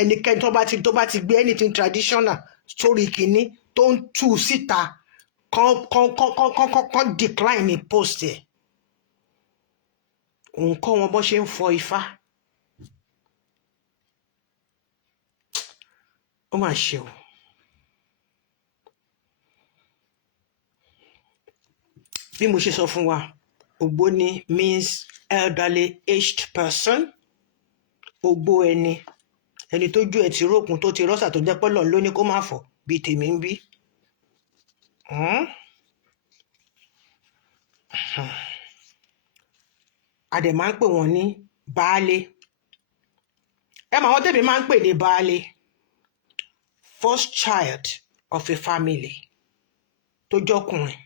Ẹnikẹ́ni tó bá ti gbé anything traditional sórí Kíní tó ń tú síta kan decline ní post ẹ̀. Òun kọ́ wọn bó ṣe ń fọ ifá. Ó mà ṣe o. Bí mo ṣe sọ fún wa, Ogboni means elderly aged person. Ogbó ẹni tójú ẹ̀ ti rókun tó ti rọ́ṣà tó jẹ́ pé Ọlọ́run ló ní kó má fọ̀ bí tèmi ń bí. A dẹ̀ máa ń pè wọ́n ní baálé. Ẹ mọ̀ àwọn tèmi máa ń pè ní baálé. First child of a family tó jọkùnrin,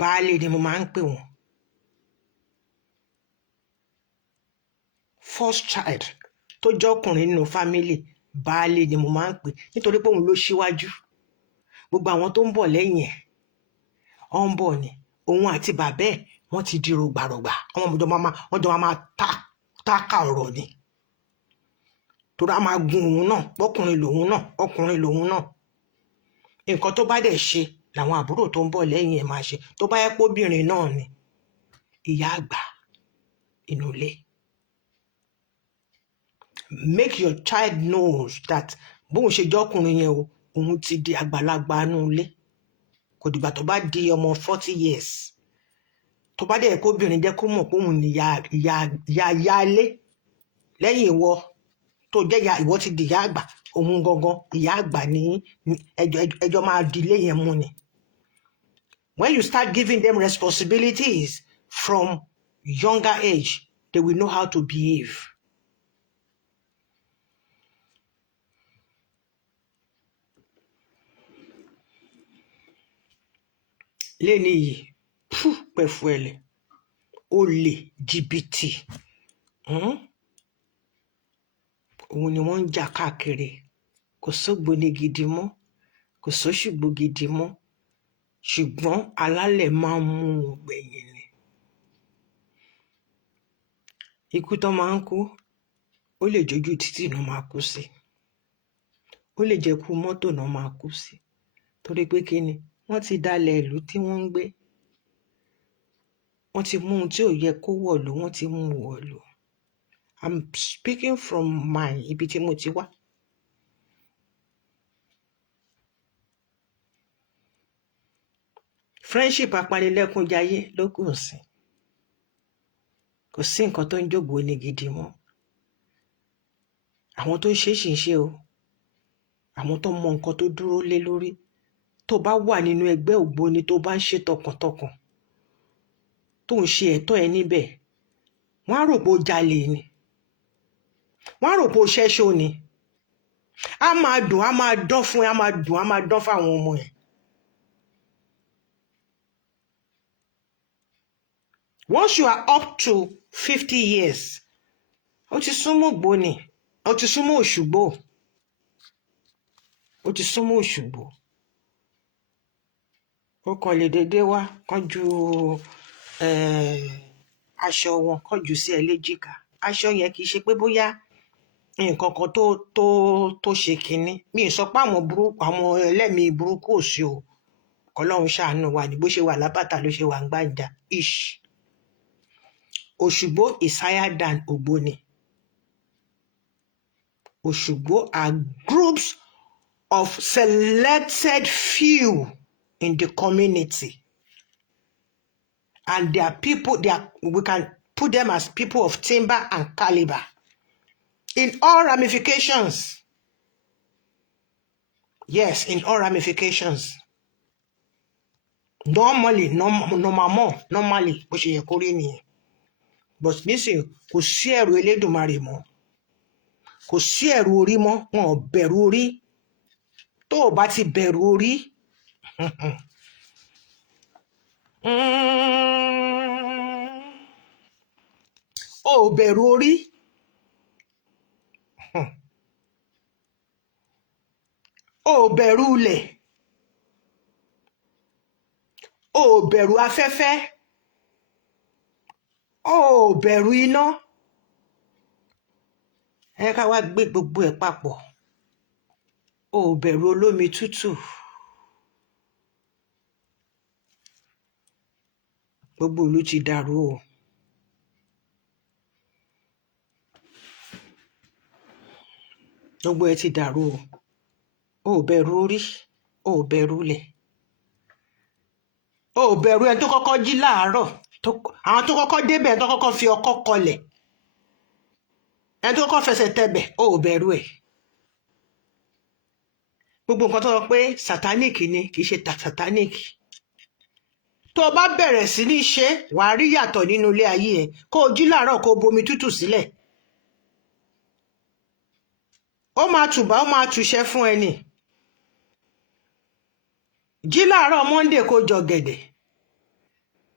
baálé ni mo máa ń pè wọ́n. First child tó jọkùnrin nínú family, baálé ni mo máa ń pè, nítorí pé òun ló ṣíwájú. Gbogbo àwọn tó ń bọ̀ lẹ́yìn ẹ̀ ọ̀ ń bọ̀ ni òun àti bàbá ẹ̀ wọ́n ti di rògbàrògbà, wọ́n jọ máa tákà ọ̀rọ̀ ni. Torí a máa gun òun náà, ọkùnrin lòun náà. Nǹkan tó bá dẹ̀ ṣe làwọn àbúrò tó ń bọ̀ lẹ́yìn ẹ̀ máa ṣe. Tó bá yẹ pé obìnrin náà ni, ìyá àgbà inú ilé. Make your child knows that bóun ṣe jọkùnrin yẹn o, òun ti di àgbàlagbà inú ilé. Kò dìgbà tó bá di ọmọ 40 years. Tó bá dẹ̀ kó obìnrin jẹ́ kó mọ̀ pé òun ni ìyá ilé. Lẹ́yìn ìwọ tó jẹ́ ìwọ ti di ìyá àgbà, òun gangan ìyá àgbà ní ẹjọ́ máa di ilé yẹn mú ni. When you start giving them responsibilities from younger age, they will know how to behave. Lẹ́ni yìí, pẹ̀fù ẹ̀lẹ̀, olè, jìbìtì, òun ni wọ́n ń jà káàkiri. Kò s'Ógboni gidi mọ́, kò s'Óṣùgbo gidi mọ́, ṣùgbọ́n alálẹ̀ máa ń mú un gbẹ̀yìn ni. Ikú tó máa ń kú, ó lè jójú títì náà máa kú sí, ó lè jẹ́ kú mọ́tò náà máa kú sí, torí pé kíni wọ́n ti dalẹ̀ ìlú tí wọ́n ń gbé. Wọ́n ti mú ohun tí ò yẹ kó wọ̀lú, wọ́n ti mú wọ̀lú. I'm speaking from ibi tí mo ti wá. Friendship apanilẹ́kúnjayé ló kù sí. Kò sí nǹkan tó ń j'Ógboni gidi mọ́. Àwọn tó ń ṣe ṣì ń ṣe o. Àwọn tó mọ nǹkan tó dúró lé lórí. Tó bá wà nínú ẹgbẹ́ Ògboni tó bá ń ṣe tọkàntọkàn, tó ń ṣe ẹ̀tọ́ ẹ níbẹ̀, wọ́n á rò pé ó jalè ni. Wọ́n á rò pé ó ṣẹ́ṣó ni. Á máa dùn, á máa dán fún ẹ, á máa dùn, á máa dán fáwọn ọmọ ẹ̀. Once you are up to 50 years, ó ti súnmọ́ Ògboni, ó ti súnmọ́ Oṣùgbo, ó ti súnmọ́ Oṣùgbo. Ó kàn lè dédé wá kán ju aṣọ wọn kán jù sí ẹ léjìká. Aṣọ yẹn kì í ṣe pé bóyá nǹkan kan tó ṣe kinní. Mi ì sọ pé àwọn ẹlẹ́mìí burúkú ò sí o. Ọlọ́run ṣàánú wa ní bó ṣe wà lábàtà ló ṣe wà ń gbàjà ish. Oṣùgbo is higher than Ogboni. Oṣùgbo are groups of selected few in the community. And they are people, we can put them as people of timber and caliber in all ramifications. Yes, in all ramifications. Normally, bó ṣe yẹ kó rí nìyẹn. but nísìnyí kò sí ẹ̀rù Elédùmarè mọ́, kò sí ẹ̀rù orí mọ́, wọn ò bẹ̀rù orí. tó o bá ti bẹ̀rù orí o ò bẹ̀rù orí, o ò bẹ̀rù ilẹ̀, o ò bẹ̀rù afẹ́fẹ́, o ò bẹ̀rù iná. ẹ ká wá gbé gbogbo ẹ̀ papọ̀, o ò bẹ̀rù olómi tútù, gbogbo ìlú ti dàrú o. gbogbo ẹ ti dàrú o ò bẹ̀rù orí, o ò bẹ̀rù ilẹ̀, o ò bẹ̀rù ẹni tó kọ́kọ́ jí láàárọ̀, àwọn tó kọ́kọ́ débẹ̀ tó kọ́kọ́ fi ọkọ́ kọlẹ̀, ẹni tó kọ́kọ́ fẹsẹ̀ tẹbẹ̀, o ò bẹ̀rù ẹ̀. gbogbo nǹkan tó sọ pé satanic ni kì í ṣe satanic. tó o bá bẹ̀rẹ̀ sí ní ṣe wàá rí yàtọ̀ nínú ilé ayé ẹ̀. kó o jí láàárọ̀ kó o bomi tútù sílẹ̀, ó máa tùbà ó máa tùṣẹ́ fún ẹni. jí láàárọ̀ Monday kó jọ gẹ̀dẹ̀,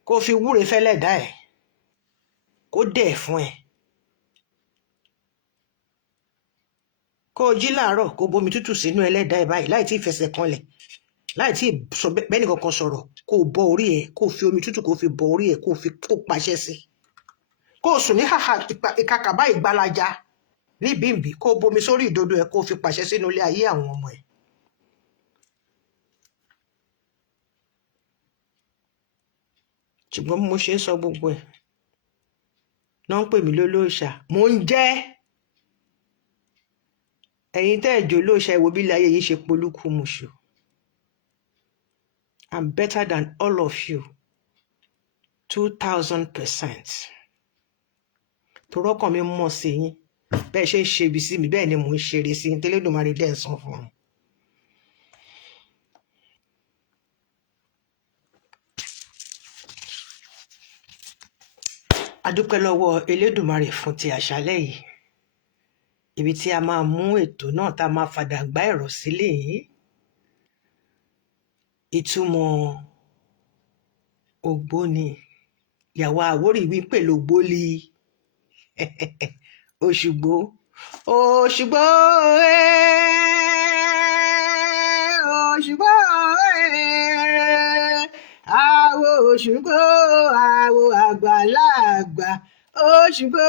kó fi wúre fẹ́lẹ̀ dá ẹ̀, kó dẹ̀ fún ẹ. kó o jí láàárọ̀ kó bomi tútù sínú ẹlẹ́dàá ẹ̀ báyìí láì tí ì fẹsẹ̀ kanlẹ̀, láì tí ì sọ bẹ́ẹ̀ni kankan sọ̀rọ̀, kó o bọ orí ẹ̀, kó o fi omi tútù kó o fi bọ orí ẹ̀, kó o pàṣẹ sí. kó o sùn ní hàhà ìkàkà báyìí gbalaja ní bímbí, kó o bomi sórí ìdodo ẹ̀, kó o fi pàṣẹ sínú ilé ayé àwọn ọmọ ẹ̀. ṣùgbọ́n mo ṣe ń sọ gbogbo ẹ̀ náà ń pè mí lólóòṣà, mò ń jẹ́. ẹ̀yin tẹ́ ẹ̀ jẹ́ olóòṣà, ẹ wo bí ilé ayé yìí ṣe polúkú muṣu. I'm better than all of you 2000%. torọ́kàn mi mọ̀ sí yín, bẹ́ẹ̀ ṣe ń ṣe ibi sí mi bẹ́ẹ̀ ni mò ń ṣeré sí yín, tẹ́lẹ̀dùmarè dẹ́ ń san fún un. a dúpẹ́ lọ́wọ́ Elédùmarè fún ti àṣálẹ́ yìí, ibi tí a máa mú ètò náà tá a máa fàdà gbá ẹ̀rọ sílé yìí. Ìtùmọ̀ Ogboni, ìyàwó Àwórì wípé lògbólì Oṣùgbo Oṣùgbo Oṣùgbo àwo Oṣùgbo àwo àgbàlagbà Oṣùgbo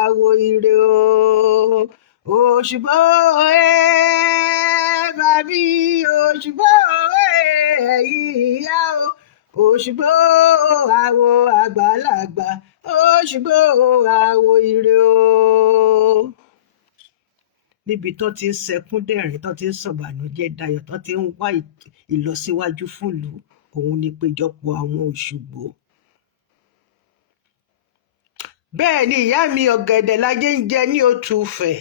àwo ire o Oṣùgbo bàbí Oṣùgbo ẹ̀yin ìyá o Oṣùgbo àwo àgbàlagbà Oṣùgbo àwo ire o. níbi tó ti ń sẹkún dẹ̀rín, tó ti ń sọ̀bànújẹ́ dayọ̀, tó ti ń wá ìlọsíwájú fúnlù, òun ni péjọpọ̀ àwọn Oṣùgbo. bẹ́ẹ̀ ni ìyá mi ọ̀gẹ̀dẹ̀ lajé ń jẹ ní Òtúfẹ̀.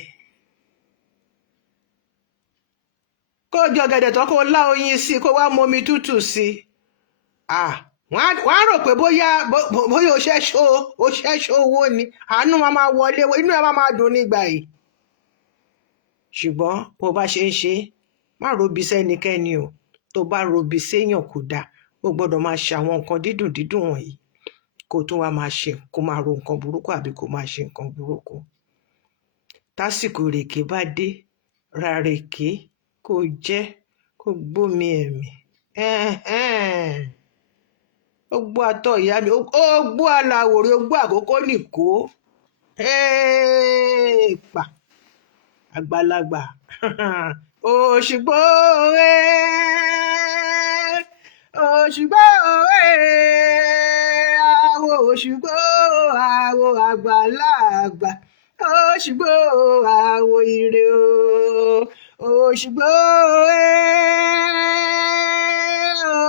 kó o jẹ ọ̀gẹ̀dẹ̀ tán kó o lá oyin sí i, kó o wá momi tútù sí i. wọ́n á rò pé bóyá o ṣẹ́ṣó owó ni, àánú máa wọlé, inú ẹ̀ máa dùn nígbà yìí. ṣùgbọ́n bó bá ṣe ń ṣe, má robi sẹ́nikẹ́ni o. tó bá robi séèyàn kò dáa. ó gbọ́dọ̀ máa ṣe àwọn nǹkan dídùn dídùn wọ̀nyí kó tún wá máa ṣe, kó máa ro nǹkan burúkú àbí kó máa ṣe nǹkan burúkú. tásìkò rèké bá dé, ra rèké kó jẹ́, kó gbómi ẹ̀mí. ó gbọ́ àtọ̀ ìyá mi, ó gbọ́ àlàwòrè, ó gbọ́ àkókò nìkó. pa àgbàlagbà Òṣùgbo Òṣùgbo àwo Òṣùgbo àwo àgbàlagbà Òṣùgbo àwo ire o Òṣùgbo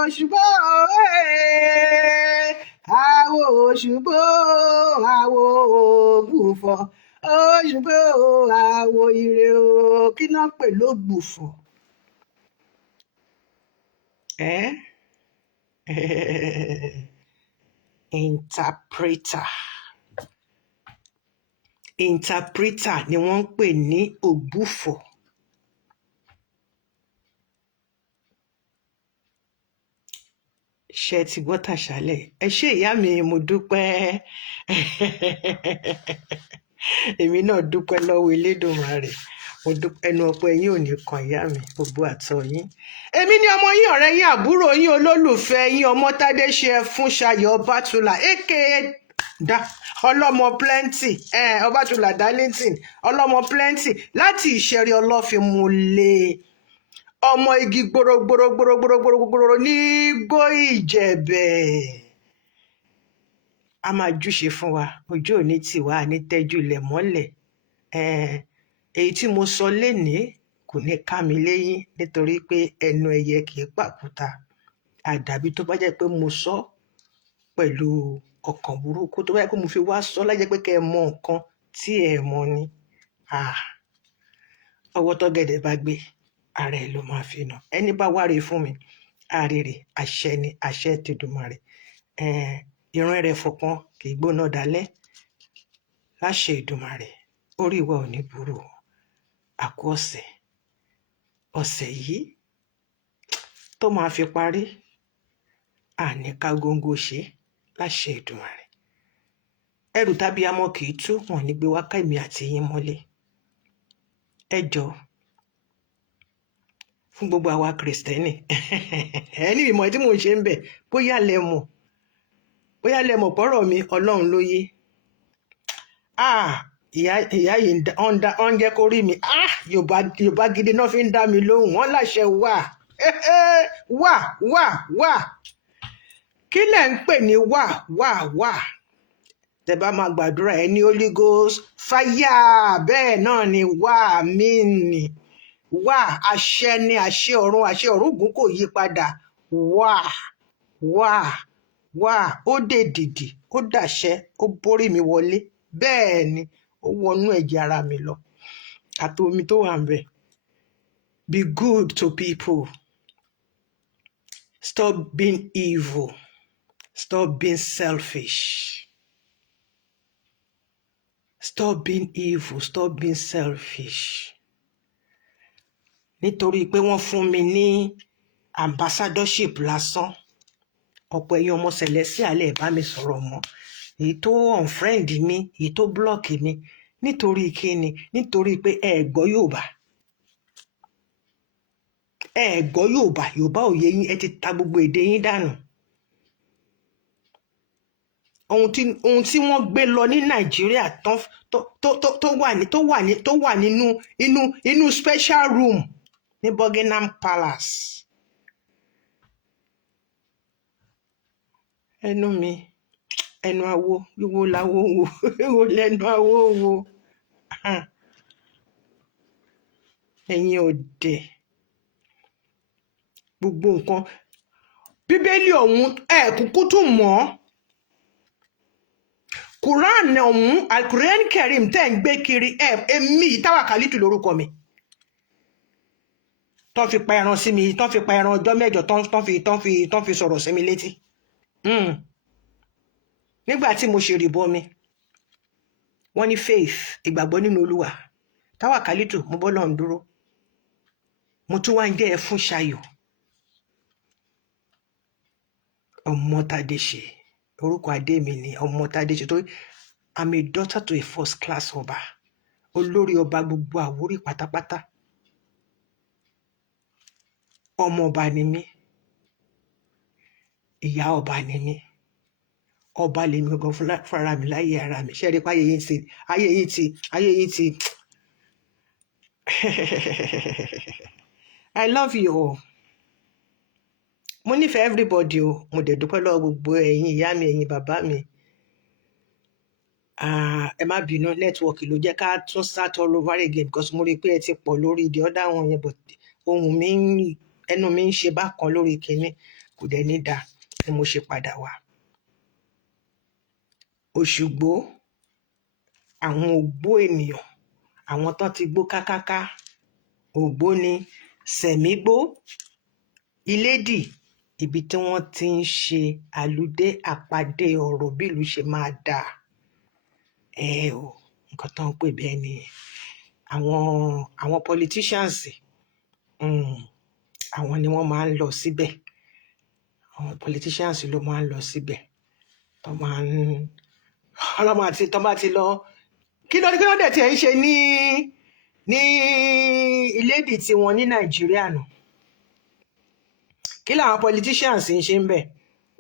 Òṣùgbo àwo Òṣùgbo àwo ògbùfọ̀ Òṣùgbo àwo ire o. kí náà pè lógbùfọ̀? interpreter. interpreter ni wọ́n ń pè ní ògbúfọ̀. Ṣé ti gbọ́ tàṣálẹ̀? Ẹ ṣé ìyá mi, mo dúpẹ́. Èmi náà dúpẹ́ lọ́wọ́ Elédùmarè. Mo dúpẹ́, ẹnu ọpẹ́ yín ò ní kan ìyá mi, gbogbo àtọ̀ yín. Èmi ni ọmọ yín, ọ̀rẹ́ yín, àbúrò yín, olólùfẹ́ yín, Ọmọ́tádé ṣe fún Ṣayọ̀ Ọbátúlá aka ọlọ́mọ plenty, Ọbátúlá Darlington, ọlọ́mọ plenty láti Ìṣẹ̀rí Ọlọ́fin-múlẹ̀, ọmọ igi gbòrògbòrògbòrògbòrògbòrò ní Igbó Ìjẹ̀bẹ̀. A máa júṣe fún wa, ojú òní tiwa ní tẹ́jú ilẹ̀ mọ́lẹ̀. Èyí tí mo sọ lénìí kò ní ká mi léyín nítorí pé ẹnu ẹyẹ kì í pàkúta. Àdàbí tó bá jẹ́ pé mo sọ pẹ̀lú ọkàn burúkú, tó bá jẹ́ pé mo fi wá sọ lájẹ́ pé kẹ́ ẹ mọ nǹkan tí ẹ mọ̀ ni. Ọwọ́ tọ́gẹ̀dẹ̀ bá gbé, ara ẹ̀ ló máa fi nà. Ẹni bá wáre fún mi, àrèrè àṣẹ ni, àṣẹ t'Èdùmàrè. Ìran rẹ̀ fọ̀pọ̀n kì í gbóná dalẹ̀. Láṣẹ Èdùmàrè, orí wa ò ní burú. Àkú ọ̀sẹ̀ yìí tó máa fi parí, àní ká góńgó ṣe láṣẹ Èdùmàrè. Ẹrù tábíamọ kì í tú, wọn ní gbé wá ká èmi àti yín mọ́lẹ̀. Ẹ jọ̀ọ́, fún gbogbo àwa Kìrìsìtẹ́nì, ẹni ìmọ̀ tí mò ń ṣe ń bẹ̀, bóyá lẹ mọ̀ pọ́rọ̀ mi Ọlọ́run ló yé. Ìyá yìí ń jẹ́ kó rí mi. Yorùbá gidi náà fi ń dá mi lóhùn, wọ́n láṣẹ wà. Kí lẹ̀ ń pè ní wà? Tẹ́ bá máa gbàdúrà ẹ ní Holy Ghost fire, bẹ́ẹ̀ náà ni wà mí nì. Wà àṣẹ ni, àṣẹ ọ̀run ògún kò yí padà. Wà ó dè dìdì, ó dàṣẹ, ó borí mi wọlé. Bẹ́ẹ̀ ni, ó wọnú ẹ̀jẹ̀ ara mi lọ. Àti omi tó wà ń bẹ̀. Be good to people. Stop being evil. Stop being selfish. Stop being evil. Stop being selfish. Nítorí pé wọ́n fún mi ní ambassadorship lásán, ọ̀pọ̀ ẹ̀yin ọmọ Celestial lè bá mi sọ̀rọ̀ mọ́. Èyí tó unfriend mi, èyí tó block mi. Nítorí kíni? Nítorí pé ẹ gbọ́ Yorùbá. Yorùbá ò yé yín, ẹ ti ta gbogbo èdè yín dànù. Ohun tí wọ́n gbé lọ ní Nàìjíríà tó wà nínú special room ní Buckingham Palace. Ẹnu awo, wíwo láwo wo, wíwo lẹ́nu awo wo. Ẹ̀yin ọ̀dẹ̀. Gbogbo nǹkan. Bíbélì ọ̀hún kúkú tún mọ̀. Quran ọ̀hún, Al-Quran Karim tẹ́ ń gbé kiri, èmi Táwàkálítù lórúkọ mi. Tán fi pa ẹran sí mi, tán fi pa ẹran ọjọ́ mẹ́jọ, tán fi sọ̀rọ̀ sí mi létí. Nígbà tí mo ṣe rìbọ mi, wọ́n ní faith, ìgbàgbọ́ nínú Olúwa. Táwàkálítù, mo bọ́ lọ́n dúró. Mo tún wá ń jẹ́ ẹ fún Ṣayọ̀ Ọmọ́tádé ṣe. Orúkọ adé mi ni Ọmọ́tádé ṣe, torí I'm a daughter to a first class ọba. Olórí ọba gbogbo Àwórì pátápátá. Ọmọ ọba ni mí. Ìyá ọba ni mí. Ọba lèmi gangan fúnra mi láyé ara mi. Ṣé ẹ rí pé ayé yín ti I love you all. Mo nífẹ̀ẹ́ everybody o. Mo dẹ̀ dúpẹ́ lọ́wọ́ gbogbo ẹ̀yin ìyá mi, ẹ̀yin bàbá mi. Ẹ má bínú, nẹ́tíwọ̀kì ló jẹ́ ká tún start all over again because mo rí i pé ẹ ti pọ̀ lórí the other one yẹn, but ẹnu mi ń ṣe bákan lórí kinní, kò dẹ̀ ní dáa ni mo ṣe padà wá. Òṣùgbó, àwọn ògbó ènìyàn, àwọn tán ti gbó kákáká, Ogboni, Sẹ̀mígbó, Iledí, ibi tí wọ́n ti ń ṣe àlùdé àpàdé ọ̀rọ̀ bí ìlú ṣe máa dáa. nǹkan tó ń pè bẹ́ẹ̀ nìyẹn. Àwọn politicians àwọn ni wọ́n máa ń lọ síbẹ̀. Àwọn politicians ló máa ń lọ síbẹ̀ tó máa ń ọlọ́mọ àti tó bá ti lọ kí ló dé tí ẹ̀ ń ṣe ní Iledí tiwọn ní Nàìjíríà nù. Kí làwọn politicians ń ṣe ń bẹ̀?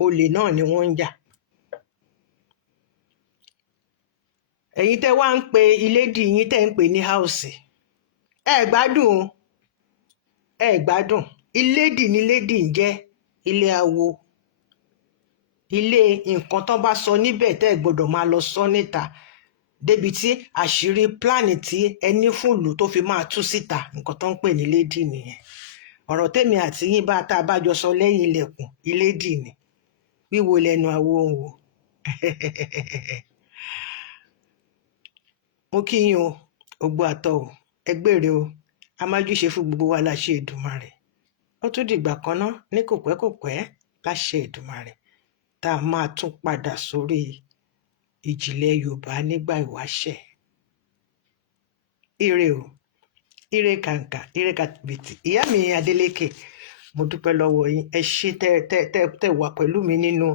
Olè náà ni wọ́n ń jà. Ẹ̀yin tẹ́ wá ń pe Iledí yín tẹ́ ń pè ní house ẹ gbádùn Iledí ní Iledí ń jẹ́ ilé awo, ilé nǹkan tó bá sọ níbẹ̀ tẹ́ ẹ gbọ́dọ̀ máa lọ sọ níta débi tí àṣírí pílánì tí ẹni fún ìlú tó fi máa tú síta. Nǹkan tó ń pè ní Iledí nìyẹn. Ọ̀rọ̀ tèmi àti yín bá tá a bá jọ sọ lẹ́yìn ilẹ̀kùn Iledí ni, wíwo lẹ́nu awo ń wò. Mo kí yín o, Ogbó Àtọ̀ o, ẹgbẹ́rẹ o, a máa júṣe fún gbogbo wa láṣẹ Èdùmàrè. Ó tún dìgbà kan náà ní kòpẹ́kòpẹ́ láṣẹ Èdùmàrè tá a máa tún padà sórí ìjìnlẹ̀ Yorùbá nígbà ìwáṣẹ̀. Ire o, ire kàǹkà, ire kàbìtì. Ìyá mi Adélékè, mo dúpẹ́ lọ́wọ́ yín. Ẹ ṣé tẹ́ wà pẹ̀lú mi nínú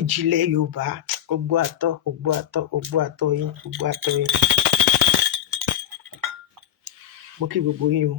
ìjìnlẹ̀ Yorùbá. Ogbó Àtọ̀, Ogbó Àtọ̀, Ogbó Àtọ̀ yín, Ogbó Àtọ̀ yín. Mo kí gbogbo yín o.